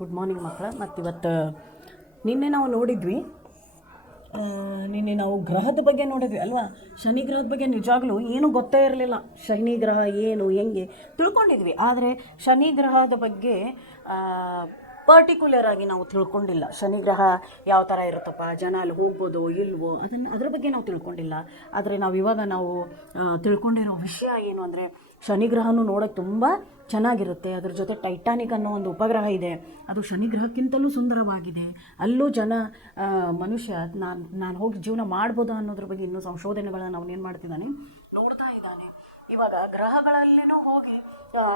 Good morning ಮಕ್ಕಳ. ಮತ್ತು ಇವತ್ತು ನಿನ್ನೆ ನಾವು ನೋಡಿದ್ವಿ, ನಿನ್ನೆ ನಾವು ಗ್ರಹದ ಬಗ್ಗೆ ನೋಡಿದ್ವಿ ಅಲ್ವಾ. ಶನಿ ಗ್ರಹದ ಬಗ್ಗೆ ನಿಜವಾಗ್ಲೂ ಏನೂ ಗೊತ್ತೇ ಇರಲಿಲ್ಲ. ಶನಿ ಗ್ರಹ ಏನು ಹೆಂಗೆ ತಿಳ್ಕೊಂಡಿದ್ವಿ, ಆದರೆ ಶನಿ ಗ್ರಹದ ಬಗ್ಗೆ ಪರ್ಟಿಕ್ಯುಲರ್ ಆಗಿ ನಾವು ತಿಳ್ಕೊಂಡಿಲ್ಲ. ಶನಿ ಗ್ರಹ ಯಾವ ಥರ ಇರುತ್ತಪ್ಪ, ಜನ ಅಲ್ಲಿ ಹೋಗ್ಬೋದೋ ಇಲ್ವೋ ಅದ್ರ ಬಗ್ಗೆ ನಾವು ತಿಳ್ಕೊಂಡಿಲ್ಲ. ಆದರೆ ಇವಾಗ ನಾವು ತಿಳ್ಕೊಂಡಿರೋ ವಿಷಯ ಏನು ಅಂದರೆ, ಶನಿ ಗ್ರಹನೂ ನೋಡೋಕ್ಕೆ ತುಂಬ ಚೆನ್ನಾಗಿರುತ್ತೆ. ಅದ್ರ ಜೊತೆ ಟೈಟಾನಿಕ್ ಅನ್ನೋ ಒಂದು ಉಪಗ್ರಹ ಇದೆ, ಅದು ಶನಿ ಗ್ರಹಕ್ಕಿಂತಲೂ ಸುಂದರವಾಗಿದೆ. ಅಲ್ಲೂ ಮನುಷ್ಯ ನಾನು ಹೋಗಿ ಜೀವನ ಮಾಡ್ಬೋದಾ ಅನ್ನೋದ್ರ ಬಗ್ಗೆ ಇನ್ನೂ ಸಂಶೋಧನೆಗಳನ್ನ ಅವನೇನು ಮಾಡ್ತಿದ್ದಾನೆ, ನೋಡ್ತಾ ಇದ್ದಾನೆ. ಇವಾಗ ಗ್ರಹಗಳಲ್ಲಿನೂ ಹೋಗಿ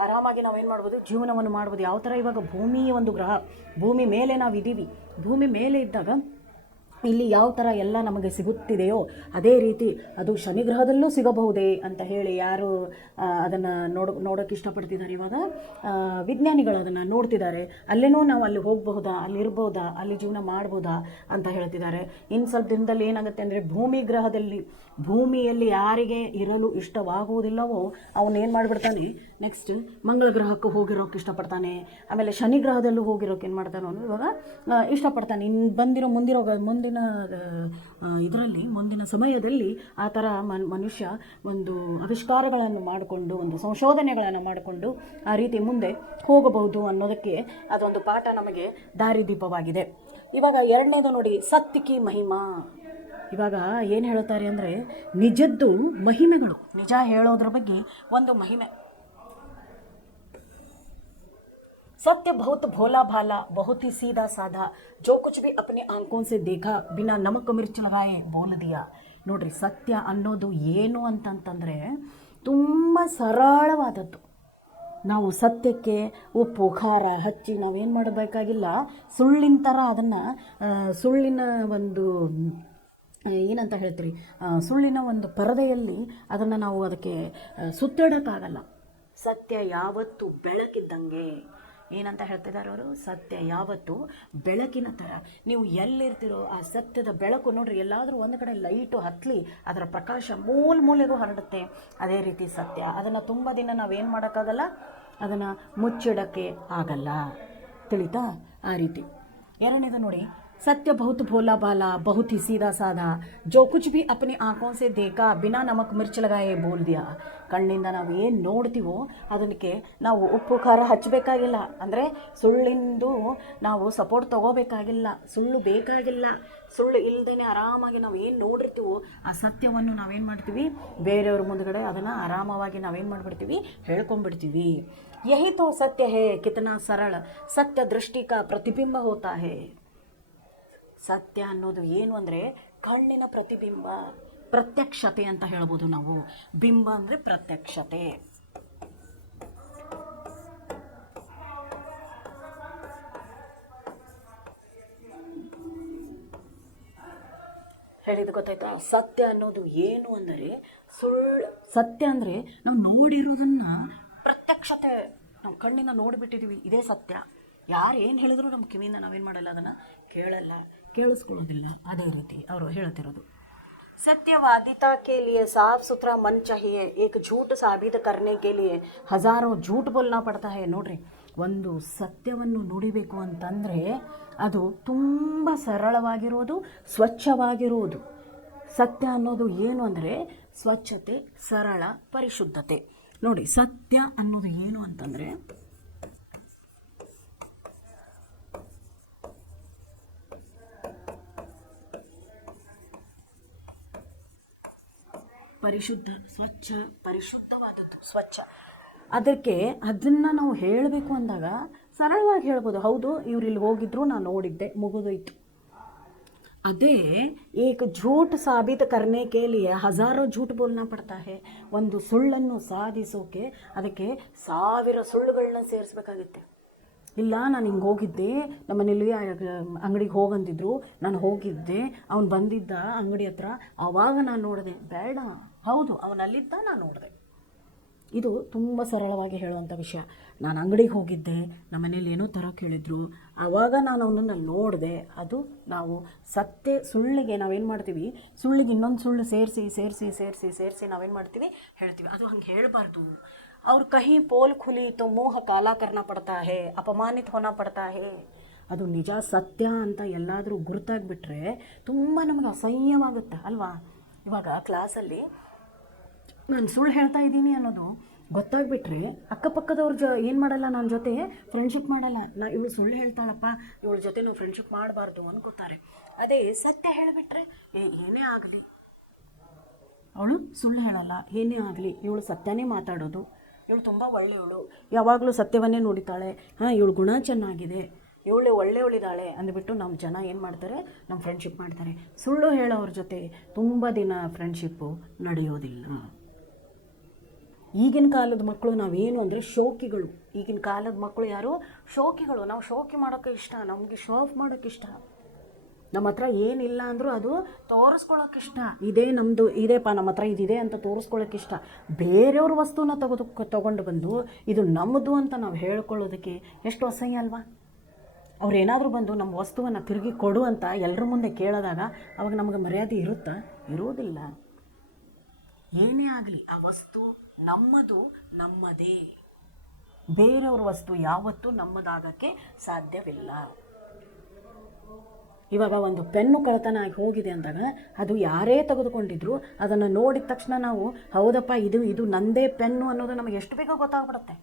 ಆರಾಮಾಗಿ ನಾವೇನು ಮಾಡ್ಬೋದು, ಜೀವನವನ್ನು ಮಾಡ್ಬೋದು. ಯಾವ ಥರ ಇವಾಗ ಭೂಮಿ ಒಂದು ಗ್ರಹ, ಭೂಮಿ ಮೇಲೆ ನಾವಿದ್ದೀವಿ. ಭೂಮಿ ಮೇಲೆ ಇದ್ದಾಗ ಇಲ್ಲಿ ಯಾವ ಥರ ಎಲ್ಲ ನಮಗೆ ಸಿಗುತ್ತಿದೆಯೋ ಅದೇ ರೀತಿ ಅದು ಶನಿ ಗ್ರಹದಲ್ಲೂ ಸಿಗಬಹುದೇ ಅಂತ ಹೇಳಿ ಯಾರು ಅದನ್ನು ನೋಡೋಕ್ಕೆ ಇಷ್ಟಪಡ್ತಿದ್ದಾರೆ. ಇವಾಗ ವಿಜ್ಞಾನಿಗಳು ಅದನ್ನು ನೋಡ್ತಿದ್ದಾರೆ. ಅಲ್ಲೇನೋ ನಾವು ಅಲ್ಲಿ ಹೋಗಬಹುದಾ, ಅಲ್ಲಿ ಇರ್ಬೋದಾ, ಅಲ್ಲಿ ಜೀವನ ಮಾಡ್ಬೋದಾ ಅಂತ ಹೇಳ್ತಿದ್ದಾರೆ. ಇನ್ನು ಸ್ವಲ್ಪ ದಿನದಲ್ಲಿ ಏನಾಗುತ್ತೆ ಅಂದರೆ, ಭೂಮಿಯಲ್ಲಿ ಯಾರಿಗೆ ಇರಲು ಇಷ್ಟವಾಗುವುದಿಲ್ಲವೋ ಅವನೇನು ಮಾಡಿಬಿಡ್ತಾನೆ, ನೆಕ್ಸ್ಟ್ ಮಂಗಳ ಗ್ರಹಕ್ಕೂ ಹೋಗಿರೋಕ್ಕೆ ಇಷ್ಟಪಡ್ತಾನೆ. ಆಮೇಲೆ ಶನಿ ಗ್ರಹದಲ್ಲೂ ಹೋಗಿರೋಕೆ ಏನು ಮಾಡ್ತಾನೋ ಅವನು ಇವಾಗ ಇಷ್ಟಪಡ್ತಾನೆ. ಇನ್ನು ಮುಂದಿನ ಮುಂದಿನ ಸಮಯದಲ್ಲಿ ಆ ಥರ ಮನುಷ್ಯ ಒಂದು ಆವಿಷ್ಕಾರಗಳನ್ನು ಮಾಡಿಕೊಂಡು, ಒಂದು ಸಂಶೋಧನೆಗಳನ್ನು ಮಾಡಿಕೊಂಡು ಆ ರೀತಿ ಮುಂದೆ ಹೋಗಬಹುದು ಅನ್ನೋದಕ್ಕೆ ಅದೊಂದು ಪಾಠ ನಮಗೆ ದಾರಿದೀಪವಾಗಿದೆ. ಇವಾಗ ಎರಡನೇದು ನೋಡಿ, ಸತ್ಯ ಕಿ ಮಹಿಮಾ. ಇವಾಗ ಏನು ಹೇಳ್ತಾರೆ ಅಂದರೆ, ನಿಜದ್ದು ಮಹಿಮೆಗಳು, ನಿಜ ಹೇಳೋದ್ರ ಬಗ್ಗೆ ಒಂದು ಮಹಿಮೆ. सत्य बहुत भोला भाला, बहुत ही सीधा साधा, जो कुछ भी अपने आंखों से देखा बिना नमक मिर्च लगाए बोल दिया. ನೋಡ್ರಿ, ಸತ್ಯ ಅನ್ನೋದು ಏನು ಅಂತಂತಂದರೆ ತುಂಬ ಸರಳವಾದದ್ದು. ನಾವು ಸತ್ಯಕ್ಕೆ ಉಪ್ಪು ಖಾರ ಹಚ್ಚಿ ನಾವೇನು ಮಾಡಬೇಕಾಗಿಲ್ಲ. ಸುಳ್ಳಿನ ಥರ ಅದನ್ನು ಸುಳ್ಳಿನ ಒಂದು ಏನಂತ ಹೇಳ್ತೀರಿ, ಸುಳ್ಳಿನ ಒಂದು ಪರದೆಯಲ್ಲಿ ಅದನ್ನು ನಾವು ಅದಕ್ಕೆ ಸುತ್ತಿಡೋಕ್ಕಾಗಲ್ಲ. ಸತ್ಯ ಯಾವತ್ತೂ ಬೆಳಕಿದ್ದಂಗೆ. ಏನಂತ ಹೇಳ್ತಿದ್ದಾರೆ ಅವರು, ಸತ್ಯ ಯಾವತ್ತೂ ಬೆಳಕಿನ ಥರ. ನೀವು ಎಲ್ಲಿರ್ತೀರೋ ಆ ಸತ್ಯದ ಬೆಳಕು ನೋಡ್ರಿ, ಎಲ್ಲಾದರೂ ಒಂದು ಕಡೆ ಲೈಟು ಹತ್ತಲಿ ಅದರ ಪ್ರಕಾಶ ಮೂಲೆಗೂ ಹರಡುತ್ತೆ. ಅದೇ ರೀತಿ ಸತ್ಯ, ಅದನ್ನು ತುಂಬ ದಿನ ನಾವೇನು ಮಾಡೋಕ್ಕಾಗಲ್ಲ, ಅದನ್ನು ಮುಚ್ಚಿಡೋಕ್ಕೆ ಆಗಲ್ಲ. ತಿಳಿತಾ? ಆ ರೀತಿ. ಎರಡನೇದು ನೋಡಿ, सत्य बहुत भोला भाला, बहुत ही सीधा साधा, जो कुछ भी अपनी आँखों से देखा बिना नमक मिर्च लगाए बोल दिया. ಕಣ್ಣಿಂದ ನಾವು ಏನು ನೋಡ್ತೀವೋ ಅದಕ್ಕೆ ನಾವು ಉಪ್ಪು ಖಾರ ಹಚ್ಚಬೇಕಾಗಿಲ್ಲ. ಅಂದರೆ ಸುಳ್ಳಿಂದು ನಾವು ಸಪೋರ್ಟ್ ತೊಗೋಬೇಕಾಗಿಲ್ಲ, ಸುಳ್ಳು ಬೇಕಾಗಿಲ್ಲ. ಸುಳ್ಳು ಇಲ್ಲದೇ ಆರಾಮಾಗಿ ನಾವು ಏನು ನೋಡಿರ್ತೀವೋ ಆ ಸತ್ಯವನ್ನು ನಾವೇನು ಮಾಡ್ತೀವಿ, ಬೇರೆಯವ್ರ ಮುಂದ್ಗಡೆ ಅದನ್ನು ಆರಾಮವಾಗಿ ನಾವೇನು ಮಾಡಿಬಿಡ್ತೀವಿ, ಹೇಳ್ಕೊಂಡ್ಬಿಡ್ತೀವಿ. ಯಹಿ ತೋ ಸತ್ಯ ಹೇ, ಕಿತನಾ ಸರಳ, ಸತ್ಯ ದೃಷ್ಟಿ ಕಾ ಪ್ರತಿಬಿಂಬ ಹೋತಾ ಹೇ. ಸತ್ಯ ಅನ್ನೋದು ಏನು ಅಂದರೆ ಕಣ್ಣಿನ ಪ್ರತಿಬಿಂಬ, ಪ್ರತ್ಯಕ್ಷತೆ ಅಂತ ಹೇಳ್ಬೋದು ನಾವು. ಬಿಂಬ ಅಂದರೆ ಪ್ರತ್ಯಕ್ಷತೆ. ಹೇಳಿದ್ದು ಗೊತ್ತಾಯ್ತಾ? ಸತ್ಯ ಅನ್ನೋದು ಏನು ಅಂದರೆ ಸತ್ಯ ಅಂದರೆ ನಾವು ನೋಡಿರೋದನ್ನು ಪ್ರತ್ಯಕ್ಷತೆ, ನಾವು ಕಣ್ಣಿಂದ ನೋಡಿಬಿಟ್ಟಿದ್ದೀವಿ, ಇದೇ ಸತ್ಯ. ಯಾರು ಏನು ಹೇಳಿದ್ರು ನಮ್ಮ ಕಿವಿಯಿಂದ ನಾವೇನು ಮಾಡಲ್ಲ, ಅದನ್ನು ಕೇಳಿಸ್ಕೊಳ್ಳೋದಿಲ್ಲ. ಅದೇ ರೀತಿ ಅವರು ಹೇಳ್ತಿರೋದು. सत्यवादिता के लिए साफ सुथरा मन चाहिए, एक झूठ साबित करने के लिए हजारों झूठ बोलना पड़ता है. ನೋಡ್ರಿ, ಒಂದು ಸತ್ಯವನ್ನು ನುಡಿಬೇಕು ಅಂತಂದರೆ ಅದು ತುಂಬ ಸರಳವಾಗಿರೋದು, ಸ್ವಚ್ಛವಾಗಿರೋದು. ಸತ್ಯ ಅನ್ನೋದು ಏನು ಅಂದರೆ ಸ್ವಚ್ಛತೆ, ಸರಳ, ಪರಿಶುದ್ಧತೆ. ನೋಡಿ, ಸತ್ಯ ಅನ್ನೋದು ಏನು ಅಂತಂದರೆ ಪರಿಶುದ್ಧ, ಸ್ವಚ್ಛ, ಪರಿಶುದ್ಧವಾದದ್ದು, ಸ್ವಚ್ಛ. ಅದನ್ನು ನಾವು ಹೇಳಬೇಕು ಅಂದಾಗ ಸರಳವಾಗಿ ಹೇಳ್ಬೋದು. ಹೌದು, ಇವ್ರು ಇಲ್ಲಿ ಹೋಗಿದ್ರು, ನಾನು ನೋಡಿದ್ದೆ, ಮುಗಿದೋಯ್ತು. ಅದೇ ಏಕ ಝೂಟ್ ಸಾಬೀತ್ ಕರ್ನೆ ಕೆ ಲಿಯೆ ಹಜಾರೋ ಝೂಟ್ ಬೋಲ್ನಾ ಪಡ್ತಾ ಹೇ. ಒಂದು ಸುಳ್ಳನ್ನು ಸಾಧಿಸೋಕೆ ಅದಕ್ಕೆ 1000 ಸುಳ್ಳುಗಳನ್ನ ಸೇರಿಸ್ಬೇಕಾಗುತ್ತೆ. ಇಲ್ಲ, ನಾನು ಹಿಂಗೆ ಹೋಗಿದ್ದೆ, ನಮ್ಮ ಮನೇಲಿ ಅಂಗಡಿಗೆ ಹೋಗಂತಿದ್ರು, ನಾನು ಹೋಗಿದ್ದೆ, ಅವ್ನು ಬಂದಿದ್ದ ಅಂಗಡಿ ಹತ್ರ, ಆವಾಗ ನಾನು ನೋಡಿದೆ. ಬೇಡ, ಹೌದು, ಅವನಲ್ಲಿದ್ದ, ನಾನು ನೋಡಿದೆ. ಇದು ತುಂಬ ಸರಳವಾಗಿ ಹೇಳುವಂಥ ವಿಷಯ. ನಾನು ಅಂಗಡಿಗೆ ಹೋಗಿದ್ದೆ, ನಮ್ಮ ಮನೇಲಿ ಏನೋ ಥರ ಕೇಳಿದ್ರು, ಆವಾಗ ನಾನು ಅವನನ್ನು ನೋಡಿದೆ. ಅದು ನಾವು ಸುಳ್ಳಿಗೆ ನಾವೇನು ಮಾಡ್ತೀವಿ, ಸುಳ್ಳಿಗೆ ಇನ್ನೊಂದು ಸುಳ್ಳು ಸೇರಿಸಿ ನಾವೇನು ಮಾಡ್ತೀವಿ, ಹೇಳ್ತೀವಿ. ಅದು ಹಂಗೆ ಹೇಳಬಾರ್ದು. और कहीं पोल खुली तो मुंह काला करना पड़ता है, अपमानित होना पड़ता है. ಅದು ನಿಜ ಸತ್ಯ ಅಂತ ಎಲ್ಲಾದರೂ ಗುರುತಾಗ್ಬಿಟ್ರೆ ತುಂಬ ನಮಗೆ ಅಸಹ್ಯವಾಗುತ್ತೆ ಅಲ್ವಾ. ಇವಾಗ ಕ್ಲಾಸಲ್ಲಿ ನಾನು ಸುಳ್ಳು ಹೇಳ್ತಾ ಇದ್ದೀನಿ ಅನ್ನೋದು ಗೊತ್ತಾಗ್ಬಿಟ್ರೆ ಅಕ್ಕಪಕ್ಕದವ್ರ ಏನು ಮಾಡಲ್ಲ, ನನ್ನ ಜೊತೆ ಫ್ರೆಂಡ್ಶಿಪ್ ಮಾಡಲ್ಲ. ಇವಳು ಸುಳ್ಳು ಹೇಳ್ತಾಳಪ್ಪ, ಇವಳ ಜೊತೆ ನಾವು ಫ್ರೆಂಡ್ಶಿಪ್ ಮಾಡಬಾರ್ದು ಅನ್ಕೋತಾರೆ. ಅದೇ ಸತ್ಯ ಹೇಳಿಬಿಟ್ರೆ ಏನೇ ಆಗಲಿ, ಅವಳು ಸುಳ್ಳು ಹೇಳಲ್ಲ, ಏನೇ ಆಗಲಿ ಇವಳು ಸತ್ಯನೇ ಮಾತಾಡೋದು, ಇವಳು ತುಂಬ ಒಳ್ಳೆಯವಳು, ಯಾವಾಗಲೂ ಸತ್ಯವನ್ನೇ ನೋಡಿತಾಳೆ, ಇವಳು ಗುಣ ಚೆನ್ನಾಗಿದೆ, ಇವಳು ಒಳ್ಳೆಯವಳಿದ್ದಾಳೆ ಅಂದ್ಬಿಟ್ಟು ನಮ್ಮ ಜನ ಏನು ಮಾಡ್ತಾರೆ, ನಮ್ಮ ಫ್ರೆಂಡ್ಶಿಪ್ ಮಾಡ್ತಾರೆ. ಸುಳ್ಳು ಹೇಳೋವ್ರ ಜೊತೆ ತುಂಬ ದಿನ ಫ್ರೆಂಡ್ಶಿಪ್ಪು ನಡೆಯೋದಿಲ್ಲ. ಈಗಿನ ಕಾಲದ ಮಕ್ಕಳು ನಾವೇನು ಅಂದರೆ ಶೋಕಿಗಳು. ಈಗಿನ ಕಾಲದ ಮಕ್ಕಳು ಯಾರು? ಶೋಕಿಗಳು. ನಾವು ಶೋಕಿ ಮಾಡೋಕ್ಕೆ ಇಷ್ಟ, ನಮಗೆ ಶೋ ಆಫ್ ಮಾಡೋಕ್ಕೆ ಇಷ್ಟ. ನಮ್ಮ ಹತ್ರ ಏನಿಲ್ಲ ಅಂದರೂ ಅದು ತೋರಿಸ್ಕೊಳ್ಳೋಕೆ ಇಷ್ಟ. ಇದೇ ನಮ್ಮದು, ಇದೇಪ್ಪ ನಮ್ಮ ಹತ್ರ ಇದಿದೆ ಅಂತ ತೋರಿಸ್ಕೊಳ್ಳೋಕೆ ಇಷ್ಟ. ಬೇರೆಯವ್ರ ವಸ್ತುನ ತೊಗೊಂಡು ಬಂದು ಇದು ನಮ್ಮದು ಅಂತ ನಾವು ಹೇಳ್ಕೊಳ್ಳೋದಕ್ಕೆ ಎಷ್ಟು ಅಸಹ್ಯ ಅಲ್ವಾ. ಅವ್ರು ಏನಾದರೂ ಬಂದು ನಮ್ಮ ವಸ್ತುವನ್ನು ತಿರುಗಿ ಕೊಡು ಅಂತ ಎಲ್ಲರ ಮುಂದೆ ಕೇಳಿದಾಗ ಅವಾಗ ನಮಗೆ ಮರ್ಯಾದೆ ಇರುತ್ತಾ? ಇರೋದಿಲ್ಲ. ಏನೇ ಆಗಲಿ ಆ ವಸ್ತು ನಮ್ಮದು, ನಮ್ಮದೇ. ಬೇರೆಯವ್ರ ವಸ್ತು ಯಾವತ್ತೂ ನಮ್ಮದಾಗಕ್ಕೆ ಸಾಧ್ಯವಿಲ್ಲ. ಇವಾಗ ಒಂದು ಪೆನ್ನು ಕಳ್ತನ ಆಗಿ ಹೋಗಿದೆ ಅಂದಾಗ ಅದು ಯಾರೇ ತೆಗೆದುಕೊಂಡಿದ್ರು ಅದನ್ನು ನೋಡಿದ ತಕ್ಷಣ ನಾವು ಹೌದಪ್ಪ ಇದು ನಂದೇ ಪೆನ್ನು ಅನ್ನೋದು ನಮಗೆ ಎಷ್ಟು ಬೇಗ ಗೊತ್ತಾಗ್ಬಿಡುತ್ತೆ.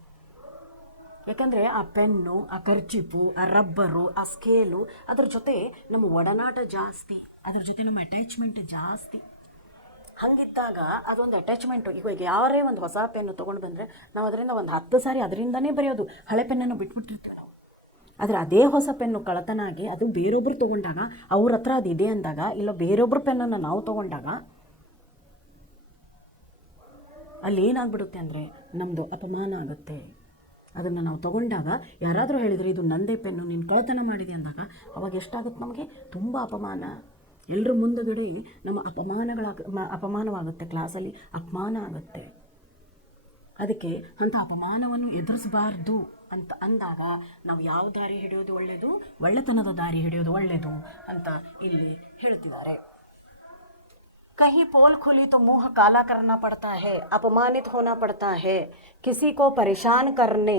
ಯಾಕಂದರೆ ಆ ಪೆನ್ನು, ಆ ಕರ್ಚಿಪು, ಆ ರಬ್ಬರು, ಆ ಸ್ಕೇಲು, ಅದ್ರ ಜೊತೆ ನಮ್ಮ ಒಡನಾಟ ಜಾಸ್ತಿ, ಅದ್ರ ಜೊತೆ ನಮ್ಮ ಅಟ್ಯಾಚ್ಮೆಂಟ್ ಜಾಸ್ತಿ. ಹಾಗಿದ್ದಾಗ ಅದೊಂದು ಅಟ್ಯಾಚ್ಮೆಂಟು. ಈಗ ಯಾರೇ ಒಂದು ಹೊಸ ಪೆನ್ನು ತೊಗೊಂಡು ಬಂದರೆ ನಾವು ಅದರಿಂದ ಒಂದು 10 ಸಾರಿ ಅದರಿಂದನೇ ಬರೆಯೋದು, ಹಳೆ ಪೆನ್ನನ್ನು ಬಿಟ್ಬಿಟ್ಟಿರ್ತೀವಿ ನಾವು. ಆದರೆ ಅದೇ ಹೊಸ ಪೆನ್ನು ಕಳತನ ಆಗಿ ಅದು ಬೇರೊಬ್ಬರು ತೊಗೊಂಡಾಗ, ಅವ್ರ ಹತ್ರ ಅದಿದೆ ಅಂದಾಗ, ಇಲ್ಲ ಬೇರೊಬ್ಬರು ಪೆನ್ನನ್ನು ನಾವು ತೊಗೊಂಡಾಗ ಅಲ್ಲಿ ಏನಾಗ್ಬಿಡುತ್ತೆ ಅಂದರೆ ನಮ್ಮದು ಅಪಮಾನ ಆಗುತ್ತೆ. ಅದನ್ನು ನಾವು ತೊಗೊಂಡಾಗ ಯಾರಾದರೂ ಹೇಳಿದರೆ ಇದು ನಂದೇ ಪೆನ್ನು, ನೀನು ಕಳತನ ಮಾಡಿದೆ ಅಂದಾಗ ಅವಾಗ ಎಷ್ಟಾಗುತ್ತೆ ನಮಗೆ? ತುಂಬ ಅಪಮಾನ. ಎಲ್ಲರ ಮುಂದುಗಡೆ ನಮ್ಮ ಅಪಮಾನವಾಗುತ್ತೆ, ಕ್ಲಾಸಲ್ಲಿ ಅಪಮಾನ ಆಗುತ್ತೆ. ಅದಕ್ಕೆ ಅಂಥ ಅಪಮಾನವನ್ನು ಎದುರಿಸಬಾರ್ದು ಅಂತ ಅಂದಾಗ ನಾವು ಯಾವ ದಾರಿ ಹಿಡಿಯೋದು ಒಳ್ಳೆಯದು? ಒಳ್ಳೆತನದ ದಾರಿ ಹಿಡಿಯೋದು ಒಳ್ಳೆಯದು ಅಂತ ಇಲ್ಲಿ ಹೇಳ್ತಿದ್ದಾರೆ. कहीं पोल खुली तो मुंह काला करना पड़ता है, अपमानित होना पड़ता है, किसी को परेशान करने,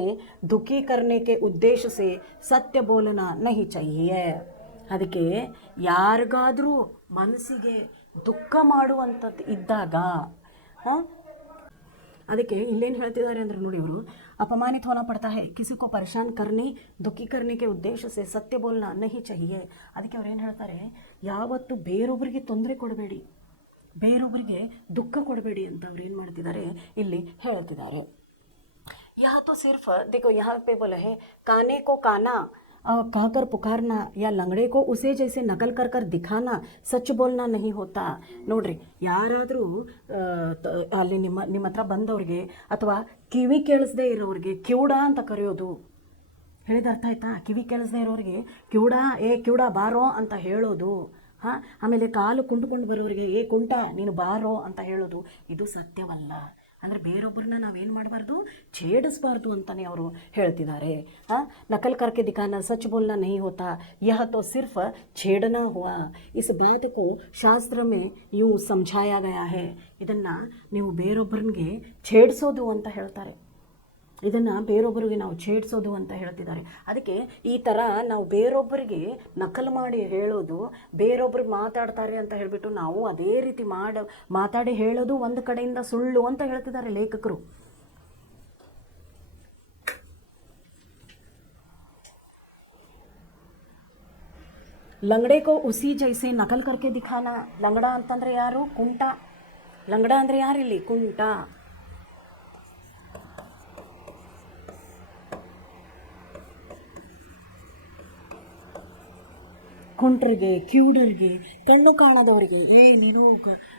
दुखी करने के उद्देश्य से सत्य बोलना नहीं चाहिए. ಅದಕ್ಕೆ ಯಾರಿಗಾದರೂ ಮನಸ್ಸಿಗೆ ದುಃಖ ಮಾಡುವಂಥದ್ದು ಇದ್ದಾಗ ಅದಕ್ಕೆ ಇಲ್ಲೇನು ಹೇಳ್ತಿದ್ದಾರೆ ಅಂದರೆ ನೋಡಿ, ಇವರು अपमानित होना पड़ता है, किसी को परेशान करने, दुखी करने के उद्देश्य से सत्य बोलना नहीं चाहिए. ಅದಕ್ಕೆ ಅವ್ರು ಏನು ಹೇಳ್ತಾರೆ, ಯಾವತ್ತು ಬೇರೊಬ್ಬರಿಗೆ ತೊಂದರೆ ಕೊಡಬೇಡಿ, ಬೇರೊಬ್ಬರಿಗೆ ದುಃಖ ಕೊಡಬೇಡಿ ಅಂತ ಅವ್ರು ಏನು ಮಾಡ್ತಿದ್ದಾರೆ ಇಲ್ಲಿ ಹೇಳ್ತಿದ್ದಾರೆ. यह तो सिर्फ देखो यहाँ पे बोला है काने को काना कहकर पुकारना या लंगड़े को उसे जैसे नकल कर कर दिखाना सच बोलना नहीं होता. ನೋಡ್ರಿ, ಯಾರಾದರೂ ಅಲ್ಲಿ ನಿಮ್ಮ ಹತ್ರ ಬಂದವ್ರಿಗೆ ಅಥವಾ ಕಿವಿ ಕೇಳಿಸದೇ ಇರೋರಿಗೆ ಕಿವುಡ ಅಂತ ಕರೆಯೋದು, ಹೇಳಿದ ಅರ್ಥ ಆಯ್ತಾ? ಕಿವಿ ಕೇಳಿಸದೇ ಇರೋರಿಗೆ ಕಿವುಡ, ಕಿವುಡ ಬಾರೋ ಅಂತ ಹೇಳೋದು. ಆಮೇಲೆ ಕಾಲು ಕುಂಟುಕೊಂಡು ಬರೋರಿಗೆ ಕುಂಟ ನೀನು ಬಾರೋ ಅಂತ ಹೇಳೋದು, ಇದು ಸತ್ಯವಲ್ಲ. ಅಂದರೆ ಬೇರೊಬ್ಬರನ್ನ ನಾವೇನು ಮಾಡಬಾರ್ದು, ಛೇಡಿಸಬಾರ್ದು ಅಂತಲೇ ಅವರು ಹೇಳ್ತಿದ್ದಾರೆ. ನಕಲ್ ಕರ್ಕೆ ದಿಖಾನ ಸಚ್ ಬೋಲ್ನಾ ನಹೀ ಹೋತಾ, ಯಹ ತೋ ಸಿರ್ಫ್ ಛೇಡನಾ ಹುವಾ. ಇಸ್ ಬಾತ್ ಕೋ ಶಾಸ್ತ್ರ ಮೇ ಯೂಂ ಸಮझाया गया है. ಇದನ್ನು ನೀವು ಬೇರೊಬ್ಬರಿಗೆ ಛೇಡಿಸೋದು ಅಂತ ಹೇಳ್ತಾರೆ. ಇದನ್ನು ಬೇರೊಬ್ಬರಿಗೆ ನಾವು ಛೇಡಿಸೋದು ಅಂತ ಹೇಳ್ತಿದ್ದಾರೆ. ಅದಕ್ಕೆ ಈ ಥರ ನಾವು ಬೇರೊಬ್ಬರಿಗೆ ನಕಲು ಮಾಡಿ ಹೇಳೋದು, ಬೇರೊಬ್ರಿಗೆ ಮಾತಾಡ್ತಾರೆ ಅಂತ ಹೇಳಿಬಿಟ್ಟು ನಾವು ಅದೇ ರೀತಿ ಮಾತಾಡಿ ಹೇಳೋದು ಒಂದು ಕಡೆಯಿಂದ ಸುಳ್ಳು ಅಂತ ಹೇಳ್ತಿದ್ದಾರೆ ಲೇಖಕರು. ಲಂಗಡೆ ಕೋ ಉಸಿ ಜೈಸೆ ನಕಲ್ ಕರ್ಕೆ ದಿಖಾನ. ಲಂಗಡ ಅಂತಂದರೆ ಯಾರು? ಕುಂಟ. ಲಂಗಡ ಅಂದರೆ ಯಾರಿಲ್ಲಿ? ಕುಂಟ. ಕುಂಟ್ರಿಗೆ, ಕಿವುಡರಿಗೆ, ಕಣ್ಣು ಕಾಣದವರಿಗೆ